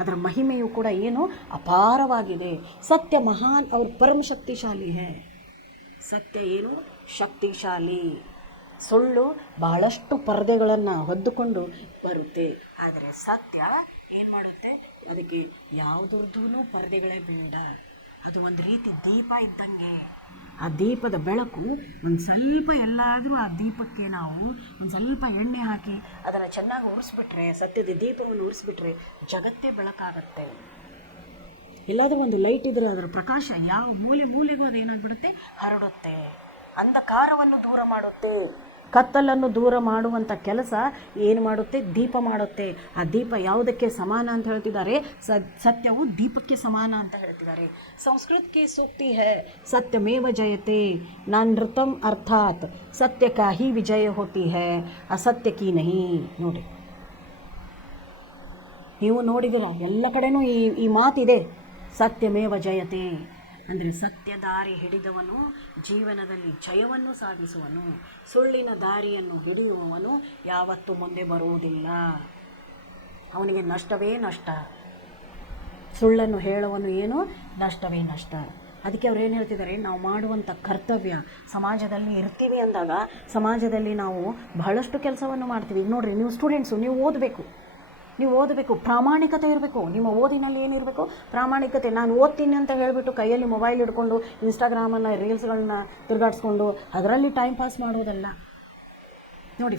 ಅದರ ಮಹಿಮೆಯು ಕೂಡ ಏನು, ಅಪಾರವಾಗಿದೆ. ಸತ್ಯ ಮಹಾನ್ और परम शक्तिशाली है. ಸತ್ಯ ಏನು, ಶಕ್ತಿಶಾಲಿ. ಸುಳ್ಳು ಬಹಳಷ್ಟು ಪರದೆಗಳನ್ನು ಹೊದ್ದುಕೊಂಡು ಬರುತ್ತೆ, ಆದರೆ ಸತ್ಯ ಏನು ಮಾಡುತ್ತೆ, ಅದಕ್ಕೆ ಯಾವುದ್ರದ್ದೂ ಪರದೆಗಳೇ ಬೇಡ. ಅದು ಒಂದು ರೀತಿ ದೀಪ ಇದ್ದಂಗೆ. ಆ ದೀಪದ ಬೆಳಕು ಒಂದು ಸ್ವಲ್ಪ, ಎಲ್ಲಾದರೂ ಆ ದೀಪಕ್ಕೆ ನಾವು ಒಂದು ಸ್ವಲ್ಪ ಎಣ್ಣೆ ಹಾಕಿ ಅದನ್ನು ಚೆನ್ನಾಗಿ ಉರಿಸ್ಬಿಟ್ರೆ, ಸತ್ಯದ ದೀಪವನ್ನು ಉರಿಸ್ಬಿಟ್ರೆ ಜಗತ್ತೇ ಬೆಳಕಾಗತ್ತೆ. ಎಲ್ಲಾದರೂ ಒಂದು ಲೈಟ್ ಇದ್ದರೆ ಅದರ ಪ್ರಕಾಶ ಯಾವ ಮೂಲೆಗೂ ಅದೇನಾಗ್ಬಿಡುತ್ತೆ, ಹರಡುತ್ತೆ, ಅಂಧಕಾರವನ್ನು ದೂರ ಮಾಡುತ್ತೆ. ಕತ್ತಲನ್ನು ದೂರ ಮಾಡುವಂಥ ಕೆಲಸ ಏನು ಮಾಡುತ್ತೆ, ದೀಪ ಮಾಡುತ್ತೆ. ಆ ದೀಪ ಯಾವುದಕ್ಕೆ ಸಮಾನ ಅಂತ ಹೇಳ್ತಿದ್ದಾರೆ, ಸತ್ಯವು ದೀಪಕ್ಕೆ ಸಮಾನ ಅಂತ ಹೇಳ್ತಿದ್ದಾರೆ. ಸಂಸ್ಕೃತಕ್ಕೆ ಸೂಕ್ತಿ ಹೇ, ಸತ್ಯಮೇವ ಜಯತೆ ನಾನೃತಂ ಅರ್ಥಾತ್ ಸತ್ಯ ಕಾ ಹಿ ವಿಜಯ ಹೋತಿ ಹೇ ಅಸತ್ಯ ಕಿ ನಹಿ. ನೋಡಿ, ನೀವು ನೋಡಿದಿರ ಎಲ್ಲ ಕಡೆನೂ ಈ ಮಾತಿದೆ, ಸತ್ಯಮೇವ ಜಯತೆ ಅಂದರೆ ಸತ್ಯ ದಾರಿ ಹಿಡಿದವನು ಜೀವನದಲ್ಲಿ ಜಯವನ್ನು ಸಾಧಿಸುವನು. ಸುಳ್ಳಿನ ದಾರಿಯನ್ನು ಹಿಡಿಯುವವನು ಯಾವತ್ತೂ ಮುಂದೆ ಬರುವುದಿಲ್ಲ, ಅವನಿಗೆ ನಷ್ಟವೇ ನಷ್ಟ. ಸುಳ್ಳನ್ನು ಹೇಳುವನು ಏನು, ನಷ್ಟವೇ ನಷ್ಟ. ಅದಕ್ಕೆ ಅವ್ರು ಏನು ಹೇಳ್ತಿದ್ದಾರೆ, ನಾವು ಮಾಡುವಂಥ ಕರ್ತವ್ಯ, ಸಮಾಜದಲ್ಲಿ ಇರ್ತೀವಿ ಅಂದಾಗ ಸಮಾಜದಲ್ಲಿ ನಾವು ಬಹಳಷ್ಟು ಕೆಲಸವನ್ನು ಮಾಡ್ತೀವಿ. ಈಗ ನೋಡಿರಿ, ನೀವು ಸ್ಟೂಡೆಂಟ್ಸು, ನೀವು ಓದಬೇಕು, ಪ್ರಾಮಾಣಿಕತೆ ಇರಬೇಕು. ನಿಮ್ಮ ಓದಿನಲ್ಲಿ ಏನಿರಬೇಕು, ಪ್ರಾಮಾಣಿಕತೆ. ನಾನು ಓದ್ತೀನಿ ಅಂತ ಹೇಳಿಬಿಟ್ಟು ಕೈಯಲ್ಲಿ ಮೊಬೈಲ್ ಹಿಡ್ಕೊಂಡು ಇನ್ಸ್ಟಾಗ್ರಾಮನ್ನು, ರೀಲ್ಸ್ಗಳನ್ನ ತಿರುಗಾಡಿಸ್ಕೊಂಡು ಅದರಲ್ಲಿ ಟೈಮ್ ಪಾಸ್ ಮಾಡೋದಲ್ಲ. ನೋಡಿ,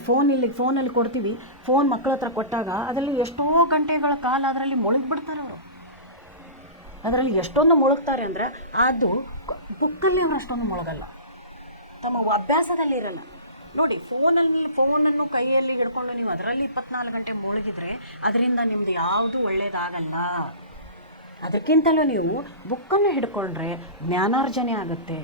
ಫೋನಲ್ಲಿ ಕೊಡ್ತೀವಿ, ಫೋನ್ ಮಕ್ಕಳ ಹತ್ರ ಕೊಟ್ಟಾಗ ಅದರಲ್ಲಿ ಎಷ್ಟೋ ಗಂಟೆಗಳ ಕಾಲ ಅದರಲ್ಲಿ ಮುಳುಗಿಬಿಡ್ತಾರೆ ಅವರು. ಅದರಲ್ಲಿ ಎಷ್ಟೊಂದು ಮುಳುಗ್ತಾರೆ ಅಂದರೆ ಅದು ಬುಕ್ಕಲ್ಲಿ ಅವರು ಅಷ್ಟೊಂದು ಮುಳುಗಲ್ಲ, ತಮ್ಮ ಅಭ್ಯಾಸದಲ್ಲಿ ಇರೋಣ. ನೋಡಿ, ಫೋನನ್ನು ಕೈಯಲ್ಲಿ ಹಿಡ್ಕೊಂಡು ನೀವು ಅದರಲ್ಲಿ 24 ಗಂಟೆ ಮುಳುಗಿದ್ರೆ ಅದರಿಂದ ನಿಮ್ಮದು ಯಾವುದೂ ಒಳ್ಳೆಯದಾಗಲ್ಲ. ಅದಕ್ಕಿಂತಲೂ ನೀವು ಬುಕ್ಕನ್ನು ಹಿಡ್ಕೊಂಡ್ರೆ ಜ್ಞಾನಾರ್ಜನೆ ಆಗುತ್ತೆ.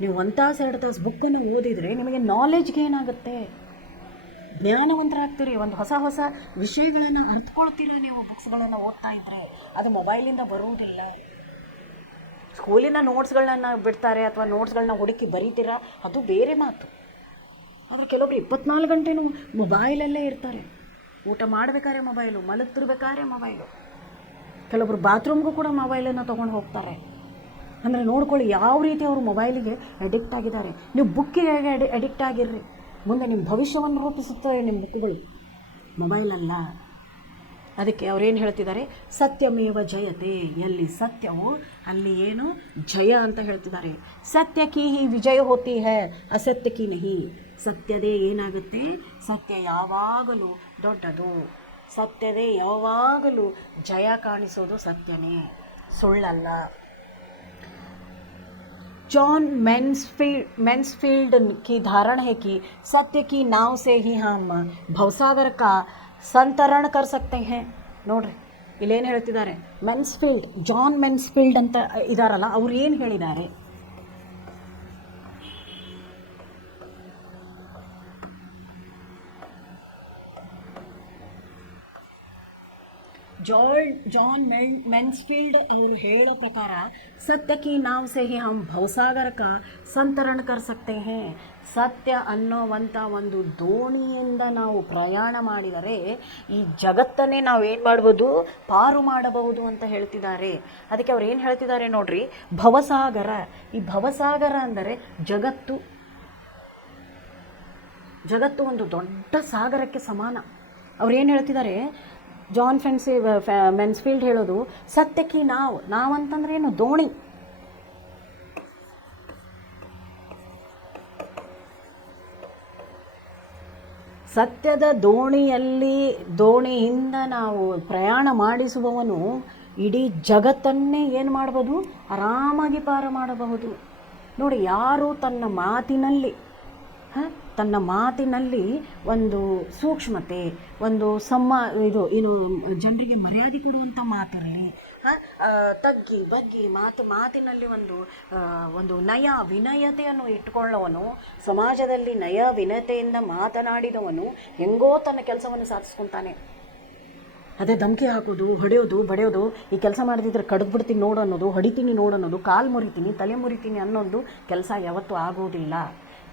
ನೀವು 1 ತಾಸು 2 ತಾಸು ಬುಕ್ಕನ್ನು ಓದಿದರೆ ನಿಮಗೆ ನಾಲೆಜ್ಗೆ ಏನಾಗುತ್ತೆ, ಜ್ಞಾನವಂತರಾಗ್ತೀರಿ. ಒಂದು ಹೊಸ ವಿಷಯಗಳನ್ನು ಅರ್ಥಕೊಳ್ತೀರ ನೀವು ಬುಕ್ಸ್ಗಳನ್ನು ಓದ್ತಾ ಇದ್ದರೆ. ಅದು ಮೊಬೈಲಿಂದ ಬರುವುದಿಲ್ಲ. ಸ್ಕೂಲಿನ ನೋಟ್ಸ್ಗಳನ್ನ ಬಿಡ್ತಾರೆ ಅಥವಾ ನೋಟ್ಸ್ಗಳನ್ನ ಹುಡುಕಿ ಬರೀತೀರಾ, ಅದು ಬೇರೆ ಮಾತು. ಆದರೆ ಕೆಲವೊಬ್ರು 24 ಗಂಟೆನೂ ಮೊಬೈಲಲ್ಲೇ ಇರ್ತಾರೆ. ಊಟ ಮಾಡಬೇಕಾದ್ರೆ ಮೊಬೈಲು, ಮಲಗ್ತಿರ್ಬೇಕಾದ್ರೆ ಮೊಬೈಲು. ಕೆಲವೊಬ್ರು ಬಾತ್ರೂಮ್ಗೂ ಕೂಡ ಮೊಬೈಲನ್ನು ತೊಗೊಂಡು ಹೋಗ್ತಾರೆ. ಅಂದರೆ ನೋಡ್ಕೊಳ್ಳಿ ಯಾವ ರೀತಿ ಅವರು ಮೊಬೈಲಿಗೆ ಅಡಿಕ್ಟ್ ಆಗಿದ್ದಾರೆ. ನೀವು ಬುಕ್ಕಿಗೆ ಅಡಿಕ್ಟ್ ಆಗಿರ್ರಿ, ಮುಂದೆ ನಿಮ್ಮ ಭವಿಷ್ಯವನ್ನು ರೂಪಿಸುತ್ತವೆ ನಿಮ್ಮ ಬುಕ್ಗಳು, ಮೊಬೈಲಲ್ಲ. ಅದಕ್ಕೆ ಅವರೇನು ಹೇಳ್ತಿದ್ದಾರೆ, ಸತ್ಯಮೇವ ಜಯತೆ, ಎಲ್ಲಿ ಸತ್ಯವು ಅಲ್ಲಿ ಏನು ಜಯ ಅಂತ ಹೇಳ್ತಿದ್ದಾರೆ. ಸತ್ಯ ಕಿ ಹಿ ವಿಜಯ ಹೋತಿ ಹೇ ಅಸತ್ಯ ಕಿ ನಹಿ. ಸತ್ಯದೇ ಏನಾಗುತ್ತೆ, ಸತ್ಯ ಯಾವಾಗಲೂ ದೊಡ್ಡದು. ಸತ್ಯದೇ ಯಾವಾಗಲೂ ಜಯ ಕಾಣಿಸೋದು ಸತ್ಯನೇ, ಸುಳ್ಳಲ್ಲ. जॉन मैन्सफील्ड की धारणा है कि सत्य की नाव से ही हम भवसागर का ಸಂತರಣ कर सकते हैं. ನೋಡ್ರಿ, ಇಲ್ಲೇನು ಹೇಳ್ತಿದ್ದಾರೆ, ಜಾನ್ ಮೆನ್ಸ್ಫೀಲ್ಡ್ ಅಂತ ಇದಾರಲ್ಲ, ಅವ್ರು ಏನು ಹೇಳಿದ್ದಾರೆ, जॉन मैन्सफील्ड ಅವರು ಹೇಳೋ ಪ್ರಕಾರ ಸತ್ಯ ಕಿ ನಾವ್ ಸೆ ಹಿ ಹಮ್ ಭವಸಾಗರ ಕಾ ಸಂತರಣ ಕರ್ ಸಕ್ತೆ ಹೇ. ಸತ್ಯ ಅನ್ನೋವಂಥ ಒಂದು ದೋಣಿಯಿಂದ ನಾವು ಪ್ರಯಾಣ ಮಾಡಿದರೆ ಈ ಜಗತ್ತನ್ನೇ ನಾವು ಏನು ಮಾಡ್ಬೋದು, ಪಾರು ಮಾಡಬಹುದು ಅಂತ ಹೇಳ್ತಿದ್ದಾರೆ. ಅದಕ್ಕೆ ಅವ್ರು ಏನು ಹೇಳ್ತಿದ್ದಾರೆ ನೋಡ್ರಿ, ಭವಸಾಗರ. ಈ ಭವಸಾಗರ ಅಂದರೆ ಜಗತ್ತು ಒಂದು ದೊಡ್ಡ ಸಾಗರಕ್ಕೆ ಸಮಾನ. ಅವ್ರು ಏನು ಹೇಳ್ತಿದ್ದಾರೆ, ಜಾನ್ ಮೆನ್ಸ್ಫೀಲ್ಡ್ ಹೇಳೋದು, ಸತ್ಯಕ್ಕೆ ನಾವಂತಂದ್ರೆ ಏನು, ದೋಣಿ. ಸತ್ಯದ ದೋಣಿಯಿಂದ ನಾವು ಪ್ರಯಾಣ ಮಾಡಿಸುವವನು ಇಡೀ ಜಗತ್ತನ್ನೇ ಏನು ಮಾಡ್ಬೋದು, ಆರಾಮಾಗಿ ಪಾರ ಮಾಡಬಹುದು. ನೋಡಿ, ಯಾರು ತನ್ನ ಮಾತಿನಲ್ಲಿ ಒಂದು ಸೂಕ್ಷ್ಮತೆ, ಒಂದು ಜನರಿಗೆ ಮರ್ಯಾದೆ ಕೊಡುವಂಥ ಮಾತಿರಲಿ, ತಗ್ಗಿ ಬಗ್ಗಿ ಮಾತಿನಲ್ಲಿ ಒಂದು ನಯ ವಿನಯತೆಯನ್ನು ಇಟ್ಟುಕೊಳ್ಳುವನು, ಸಮಾಜದಲ್ಲಿ ನಯ ವಿನಯತೆಯಿಂದ ಮಾತನಾಡಿದವನು ಹೆಂಗೋ ತನ್ನ ಕೆಲಸವನ್ನು ಸಾಧಿಸ್ಕೊತಾನೆ. ಅದೇ ಧಮಕಿ ಹಾಕೋದು, ಹೊಡೆಯೋದು, ಬಡಿಯೋದು, ಈ ಕೆಲಸ ಮಾಡದಿದ್ರೆ ಕಡ್ದ್ಬಿಡ್ತೀನಿ ನೋಡು ಅನ್ನೋದು, ಹೊಡಿತೀನಿ ನೋಡು ಅನ್ನೋದು, ಕಾಲು ಮುರಿತೀನಿ, ತಲೆ ಮುರಿತೀನಿ ಅನ್ನೋದು ಕೆಲಸ ಯಾವತ್ತೂ ಆಗೋದಿಲ್ಲ.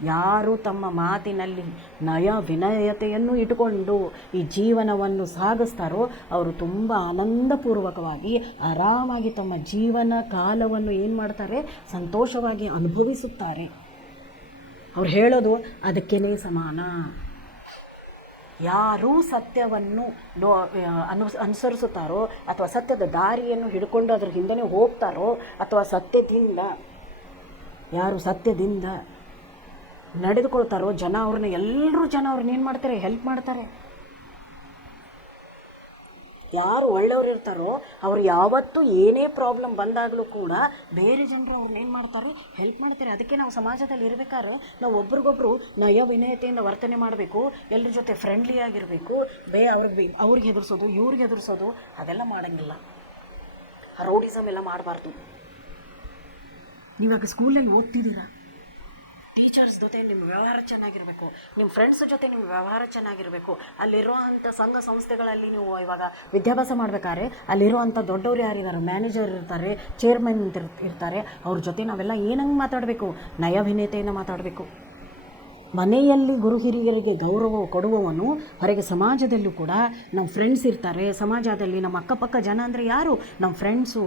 ಯಾರು ತಮ್ಮ ಮಾತಿನಲ್ಲಿ ನಯ ವಿನಯತೆಯನ್ನು ಇಟ್ಟುಕೊಂಡು ಈ ಜೀವನವನ್ನು ಸಾಗಿಸ್ತಾರೋ ಅವರು ತುಂಬ ಆನಂದಪೂರ್ವಕವಾಗಿ ಆರಾಮಾಗಿ ತಮ್ಮ ಜೀವನ ಕಾಲವನ್ನು ಏನು ಮಾಡ್ತಾರೆ, ಸಂತೋಷವಾಗಿ ಅನುಭವಿಸುತ್ತಾರೆ. ಅವ್ರು ಹೇಳೋದು ಅದಕ್ಕೇನೆ ಸಮಾನ. ಯಾರೂ ಸತ್ಯವನ್ನು ಅನುಸರಿಸುತ್ತಾರೋ ಅಥವಾ ಸತ್ಯದ ದಾರಿಯನ್ನು ಹಿಡ್ಕೊಂಡು ಅದ್ರ ಹಿಂದೆ ಹೋಗ್ತಾರೋ ಅಥವಾ ಯಾರು ಸತ್ಯದಿಂದ ನಡೆದುಕೊಳ್ತಾರೋ ಎಲ್ಲರೂ ಜನ ಅವ್ರನ್ನ ಏನು ಮಾಡ್ತಾರೆ, ಹೆಲ್ಪ್ ಮಾಡ್ತಾರೆ. ಯಾರು ಒಳ್ಳೆಯವರು ಇರ್ತಾರೋ ಅವ್ರು ಯಾವತ್ತೂ ಏನೇ ಪ್ರಾಬ್ಲಮ್ ಬಂದಾಗಲೂ ಕೂಡ ಬೇರೆ ಜನರು ಅವ್ರನ್ನ ಏನು ಮಾಡ್ತಾರೆ, ಹೆಲ್ಪ್ ಮಾಡ್ತಾರೆ. ಅದಕ್ಕೆ ನಾವು ಸಮಾಜದಲ್ಲಿ ಇರಬೇಕಾದ್ರೆ ನಾವು ಒಬ್ರಿಗೊಬ್ರು ನಯ ವಿನಯತೆಯಿಂದ ವರ್ತನೆ ಮಾಡಬೇಕು, ಎಲ್ಲರ ಜೊತೆ ಫ್ರೆಂಡ್ಲಿ ಆಗಿರಬೇಕು. ಅವ್ರಿಗೆ ಹೆದರ್ಸೋದು, ಇವ್ರಿಗೆ ಹೆದರ್ಸೋದು ಅದೆಲ್ಲ ಮಾಡೋಂಗಿಲ್ಲ. ರೌಡಿಸಮ್ ಎಲ್ಲ ಮಾಡಬಾರ್ದು. ನೀವಾಗ ಸ್ಕೂಲಲ್ಲಿ ಓದ್ತಿದ್ದೀರಾ, ಟೀಚರ್ಸ್ ಜೊತೆ ನಿಮ್ಮ ವ್ಯವಹಾರ ಚೆನ್ನಾಗಿರಬೇಕು, ನಿಮ್ಮ ಫ್ರೆಂಡ್ಸ್ ಜೊತೆ ನಿಮ್ಮ ವ್ಯವಹಾರ ಚೆನ್ನಾಗಿರಬೇಕು. ಅಲ್ಲಿರುವಂಥ ಸಂಘ ಸಂಸ್ಥೆಗಳಲ್ಲಿ ನೀವು ಇವಾಗ ವಿದ್ಯಾಭ್ಯಾಸ ಮಾಡಬೇಕಾದ್ರೆ ಅಲ್ಲಿರುವಂಥ ದೊಡ್ಡವರು ಯಾರಿದ್ದಾರೆ, ಮ್ಯಾನೇಜರ್ ಇರ್ತಾರೆ, ಚೇರ್ಮನ್ ಇರ್ತಾರೆ, ಅವ್ರ ಜೊತೆ ನಾವೆಲ್ಲ ಏನಂಗೆ ಮಾತಾಡಬೇಕು, ನಯವಿನಯತೆಯಿಂದ ಮಾತಾಡಬೇಕು. ಮನೆಯಲ್ಲಿ ಗುರು ಹಿರಿಯರಿಗೆ ಗೌರವ ಕೊಡುವವನು ಹೊರಗೆ ಸಮಾಜದಲ್ಲೂ ಕೂಡ ನಮ್ಮ ಫ್ರೆಂಡ್ಸ್ ಇರ್ತಾರೆ. ಸಮಾಜದಲ್ಲಿ ನಮ್ಮ ಅಕ್ಕಪಕ್ಕ ಜನ ಅಂದರೆ ಯಾರು, ನಮ್ಮ ಫ್ರೆಂಡ್ಸು,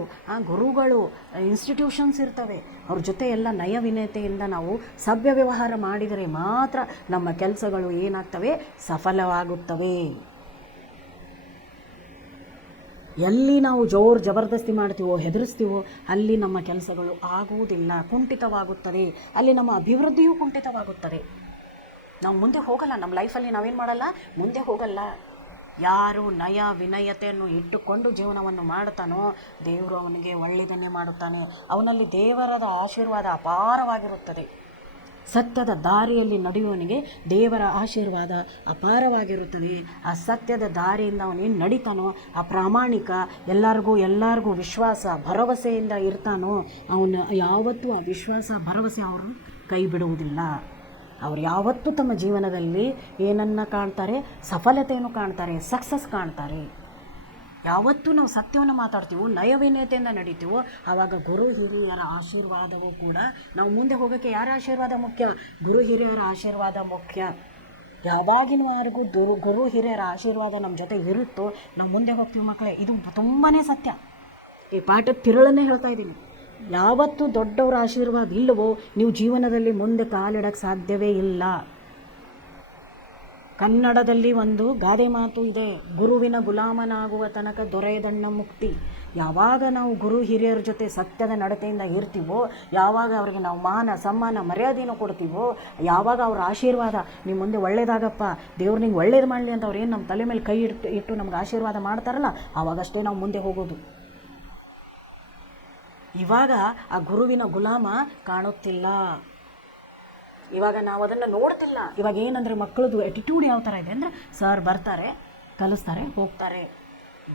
ಗುರುಗಳು, ಇನ್ಸ್ಟಿಟ್ಯೂಷನ್ಸ್ ಇರ್ತವೆ. ಅವ್ರ ಜೊತೆ ಎಲ್ಲ ನಯ ವಿನಯತೆಯಿಂದ ನಾವು ಸಭ್ಯ ವ್ಯವಹಾರ ಮಾಡಿದರೆ ಮಾತ್ರ ನಮ್ಮ ಕೆಲಸಗಳು ಏನಾಗ್ತವೆ, ಸಫಲವಾಗುತ್ತವೆ. ಎಲ್ಲಿ ನಾವು ಜಬರ್ದಸ್ತಿ ಮಾಡ್ತೀವೋ, ಹೆದರಿಸ್ತೀವೋ ಅಲ್ಲಿ ನಮ್ಮ ಕೆಲಸಗಳು ಆಗುವುದಿಲ್ಲ, ಕುಂಠಿತವಾಗುತ್ತದೆ. ಅಲ್ಲಿ ನಮ್ಮ ಅಭಿವೃದ್ಧಿಯೂ ಕುಂಠಿತವಾಗುತ್ತದೆ. ನಾವು ಮುಂದೆ ಹೋಗಲ್ಲ, ನಮ್ಮ ಲೈಫಲ್ಲಿ ನಾವೇನು ಮಾಡಲ್ಲ, ಮುಂದೆ ಹೋಗಲ್ಲ. ಯಾರು ನಯ ವಿನಯತೆಯನ್ನು ಇಟ್ಟುಕೊಂಡು ಜೀವನವನ್ನು ಮಾಡ್ತಾನೋ ದೇವರು ಅವನಿಗೆ ಒಳ್ಳೆಯದನ್ನೇ ಮಾಡುತ್ತಾನೆ. ಅವನಲ್ಲಿ ದೇವರದ ಆಶೀರ್ವಾದ ಅಪಾರವಾಗಿರುತ್ತದೆ. ಸತ್ಯದ ದಾರಿಯಲ್ಲಿ ನಡೆಯುವವನಿಗೆ ದೇವರ ಆಶೀರ್ವಾದ ಅಪಾರವಾಗಿರುತ್ತದೆ. ಆ ಸತ್ಯದ ದಾರಿಯಿಂದ ಅವನೇನು ನಡೀತಾನೋ, ಆ ಪ್ರಾಮಾಣಿಕ, ಎಲ್ಲರಿಗೂ ವಿಶ್ವಾಸ ಭರವಸೆಯಿಂದ ಇರ್ತಾನೋ, ಅವನು ಯಾವತ್ತೂ ಆ ವಿಶ್ವಾಸ ಭರವಸೆ ಅವರು ಕೈ ಬಿಡುವುದಿಲ್ಲ. ಅವ್ರು ಯಾವತ್ತೂ ತಮ್ಮ ಜೀವನದಲ್ಲಿ ಏನನ್ನು ಕಾಣ್ತಾರೆ, ಸಫಲತೆಯನ್ನು ಕಾಣ್ತಾರೆ, ಸಕ್ಸಸ್ ಕಾಣ್ತಾರೆ. ಯಾವತ್ತೂ ನಾವು ಸತ್ಯವನ್ನು ಮಾತಾಡ್ತೀವೋ, ನಯವಿನಯತೆಯಿಂದ ನಡೀತೀವೋ, ಆವಾಗ ಗುರು ಹಿರಿಯರ ಆಶೀರ್ವಾದವೂ ಕೂಡ, ನಾವು ಮುಂದೆ ಹೋಗೋಕ್ಕೆ ಯಾರ ಆಶೀರ್ವಾದ ಮುಖ್ಯ, ಗುರು ಹಿರಿಯರ ಆಶೀರ್ವಾದ ಮುಖ್ಯ. ಯಾವಾಗಿನವರೆಗೂ ಗುರು ಹಿರಿಯರ ಆಶೀರ್ವಾದ ನಮ್ಮ ಜೊತೆ ಇರುತ್ತೋ ನಾವು ಮುಂದೆ ಹೋಗ್ತೀವಿ ಮಕ್ಕಳೇ. ಇದು ತುಂಬಾ ಸತ್ಯ. ಈ ಪಾಠದ ತಿರುಳನ್ನೇ ಹೇಳ್ತಾ ಇದ್ದೀನಿ. ಯಾವತ್ತೂ ದೊಡ್ಡವರ ಆಶೀರ್ವಾದ ಇಲ್ಲವೋ ನೀವು ಜೀವನದಲ್ಲಿ ಮುಂದೆ ಕಾಲಿಡಕ್ಕೆ ಸಾಧ್ಯವೇ ಇಲ್ಲ. ಕನ್ನಡದಲ್ಲಿ ಒಂದು ಗಾದೆ ಮಾತು ಇದೆ, ಗುರುವಿನ ಗುಲಾಮನಾಗುವ ತನಕ ದೊರೆಯದಣ್ಣ ಮುಕ್ತಿ. ಯಾವಾಗ ನಾವು ಗುರು ಹಿರಿಯರ ಜೊತೆ ಸತ್ಯದ ನಡತೆಯಿಂದ ಇರ್ತೀವೋ, ಯಾವಾಗ ಅವ್ರಿಗೆ ನಾವು ಮಾನ ಸಮ್ಮಾನ ಮರ್ಯಾದೆಯನ್ನು ಕೊಡ್ತೀವೋ, ಯಾವಾಗ ಅವ್ರ ಆಶೀರ್ವಾದ ನಿಮ್ಮ ಮುಂದೆ ಒಳ್ಳೇದಾಗಪ್ಪ, ದೇವ್ರು ನಿಂಗೆ ಒಳ್ಳೇದು ಮಾಡಲಿ ಅಂತ ಅವ್ರು ಏನು ನಮ್ಮ ತಲೆ ಮೇಲೆ ಕೈ ಇಟ್ಟು ನಮ್ಗೆ ಆಶೀರ್ವಾದ ಮಾಡ್ತಾರಲ್ಲ, ಆವಾಗಷ್ಟೇ ನಾವು ಮುಂದೆ ಹೋಗೋದು. ಇವಾಗ ಆ ಗುರುವಿನ ಗುಲಾಮ ಕಾಣುತ್ತಿಲ್ಲ. ಇವಾಗ ನಾವು ಅದನ್ನು ನೋಡ್ತಿಲ್ಲ. ಇವಾಗ ಏನಂದರೆ ಮಕ್ಕಳದು ಆ್ಯಟಿಟ್ಯೂಡ್ ಯಾವ ಥರ ಇದೆ ಅಂದರೆ, ಸರ್ ಬರ್ತಾರೆ, ಕಲಿಸ್ತಾರೆ, ಹೋಗ್ತಾರೆ.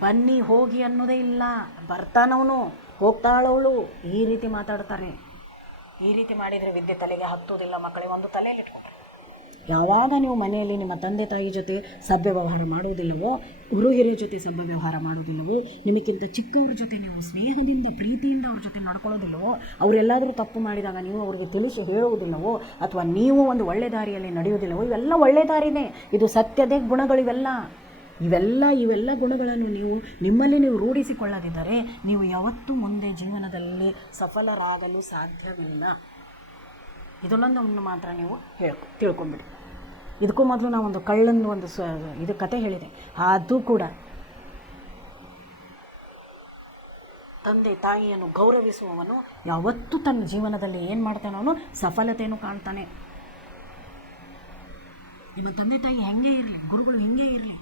ಬನ್ನಿ ಹೋಗಿ ಅನ್ನೋದೇ ಇಲ್ಲ. ಬರ್ತಾನವನು, ಹೋಗ್ತಾಳವಳು, ಈ ರೀತಿ ಮಾತಾಡ್ತಾರೆ. ಈ ರೀತಿ ಮಾಡಿದರೆ ವಿದ್ಯೆ ತಲೆಗೆ ಹತ್ತೋದಿಲ್ಲ ಮಕ್ಕಳಿಗೆ. ಒಂದು ತಲೆಯಲ್ಲಿ ಇಟ್ಕೊಂಡ್ರೆ ಯಾವಾಗ ನೀವು ಮನೆಯಲ್ಲಿ ನಿಮ್ಮ ತಂದೆ ತಾಯಿ ಜೊತೆ ಸಭ್ಯ ವ್ಯವಹಾರ ಮಾಡುವುದಿಲ್ಲವೋ, ಗುರು ಹಿರಿಯ ಜೊತೆ ಸಭ್ಯ ವ್ಯವಹಾರ ಮಾಡುವುದಿಲ್ಲವೋ, ನಿಮಗಿಂತ ಚಿಕ್ಕವ್ರ ಜೊತೆ ನೀವು ಸ್ನೇಹದಿಂದ ಪ್ರೀತಿಯಿಂದ ಅವ್ರ ಜೊತೆ ನಡ್ಕೊಳ್ಳೋದಿಲ್ಲವೋ, ಅವರೆಲ್ಲಾದರೂ ತಪ್ಪು ಮಾಡಿದಾಗ ನೀವು ಅವ್ರಿಗೆ ತಿಳಿಸಿ ಹೇಳುವುದಿಲ್ಲವೋ, ಅಥವಾ ನೀವು ಒಂದು ಒಳ್ಳೆ ದಾರಿಯಲ್ಲಿ ನಡೆಯುವುದಿಲ್ಲವೋ, ಇವೆಲ್ಲ ಒಳ್ಳೆ ದಾರಿನೇ. ಇದು ಸತ್ಯದೇ ಗುಣಗಳು. ಇವೆಲ್ಲ ಗುಣಗಳನ್ನು ನಿಮ್ಮಲ್ಲಿ ನೀವು ರೂಢಿಸಿಕೊಳ್ಳದಿದ್ದರೆ ನೀವು ಯಾವತ್ತೂ ಮುಂದೆ ಜೀವನದಲ್ಲಿ ಸಫಲರಾಗಲು ಸಾಧ್ಯವಿಲ್ಲ. ಇದನ್ನೊಂದು ಮಾತ್ರ ನೀವು ತಿಳ್ಕೊಂಬಿಡಿ. ಇದಕ್ಕೂ ಮೊದಲು ನಾವು ಒಂದು ಕಳ್ಳಂದು ಇದು ಕತೆ ಹೇಳಿದೆ. ಅದು ಕೂಡ ತಂದೆ ತಾಯಿಯನ್ನು ಗೌರವಿಸುವವನು ಯಾವತ್ತೂ ತನ್ನ ಜೀವನದಲ್ಲಿ ಏನು ಮಾಡ್ತಾನೋ ಅವನು ಸಫಲತೆಯನ್ನು ಕಾಣ್ತಾನೆ. ನಿಮ್ಮ ತಂದೆ ತಾಯಿ ಹೆಂಗೆ ಇರಲಿ, ಗುರುಗಳು ಹೆಂಗೆ ಇರಲಿ,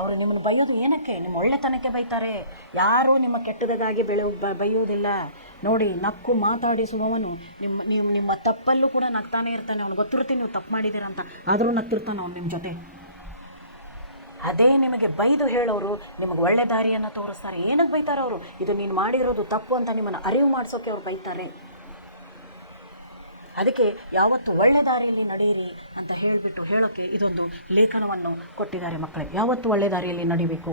ಅವರು ನಿಮ್ಮನ್ನು ಬೈಯೋದು ಏನಕ್ಕೆ? ನಿಮ್ಮ ಒಳ್ಳೆತನಕ್ಕೆ ಬೈತಾರೆ. ಯಾರೂ ನಿಮ್ಮ ಕೆಟ್ಟದಾಗಿ ಬೈಯುವುದಿಲ್ಲ. ನೋಡಿ, ನಕ್ಕು ಮಾತಾಡಿಸುವವನು ನಿಮ್ಮ ತಪ್ಪಲ್ಲೂ ಕೂಡ ನಗ್ತಾನೆ ಇರ್ತಾನೆ. ಅವ್ನು ಗೊತ್ತಿರುತ್ತೆ ನೀವು ತಪ್ಪು ಮಾಡಿದ್ದೀರ ಅಂತ, ಆದರೂ ನಗ್ತಿರ್ತಾನೆ ಅವ್ನು ನಿಮ್ಮ ಜೊತೆ. ಅದೇ ನಿಮಗೆ ಬೈದು ಹೇಳೋರು ನಿಮಗೆ ಒಳ್ಳೆ ದಾರಿಯನ್ನು ತೋರಿಸ್ತಾರೆ. ಏನಕ್ಕೆ ಬೈತಾರೆ ಅವರು? ಇದು ನೀನು ಮಾಡಿರೋದು ತಪ್ಪು ಅಂತ ನಿಮ್ಮನ್ನು ಅರಿವು ಮಾಡಿಸೋಕೆ ಅವ್ರು ಬೈತಾರೆ. ಅದಕ್ಕೆ ಯಾವತ್ತು ಒಳ್ಳೆ ದಾರಿಯಲ್ಲಿ ನಡೆಯಿರಿ ಅಂತ ಹೇಳೋಕ್ಕೆ ಇದೊಂದು ಲೇಖನವನ್ನು ಕೊಟ್ಟಿದ್ದಾರೆ ಮಕ್ಕಳೇ. ಯಾವತ್ತು ಒಳ್ಳೆ ದಾರಿಯಲ್ಲಿ ನಡಿಬೇಕು.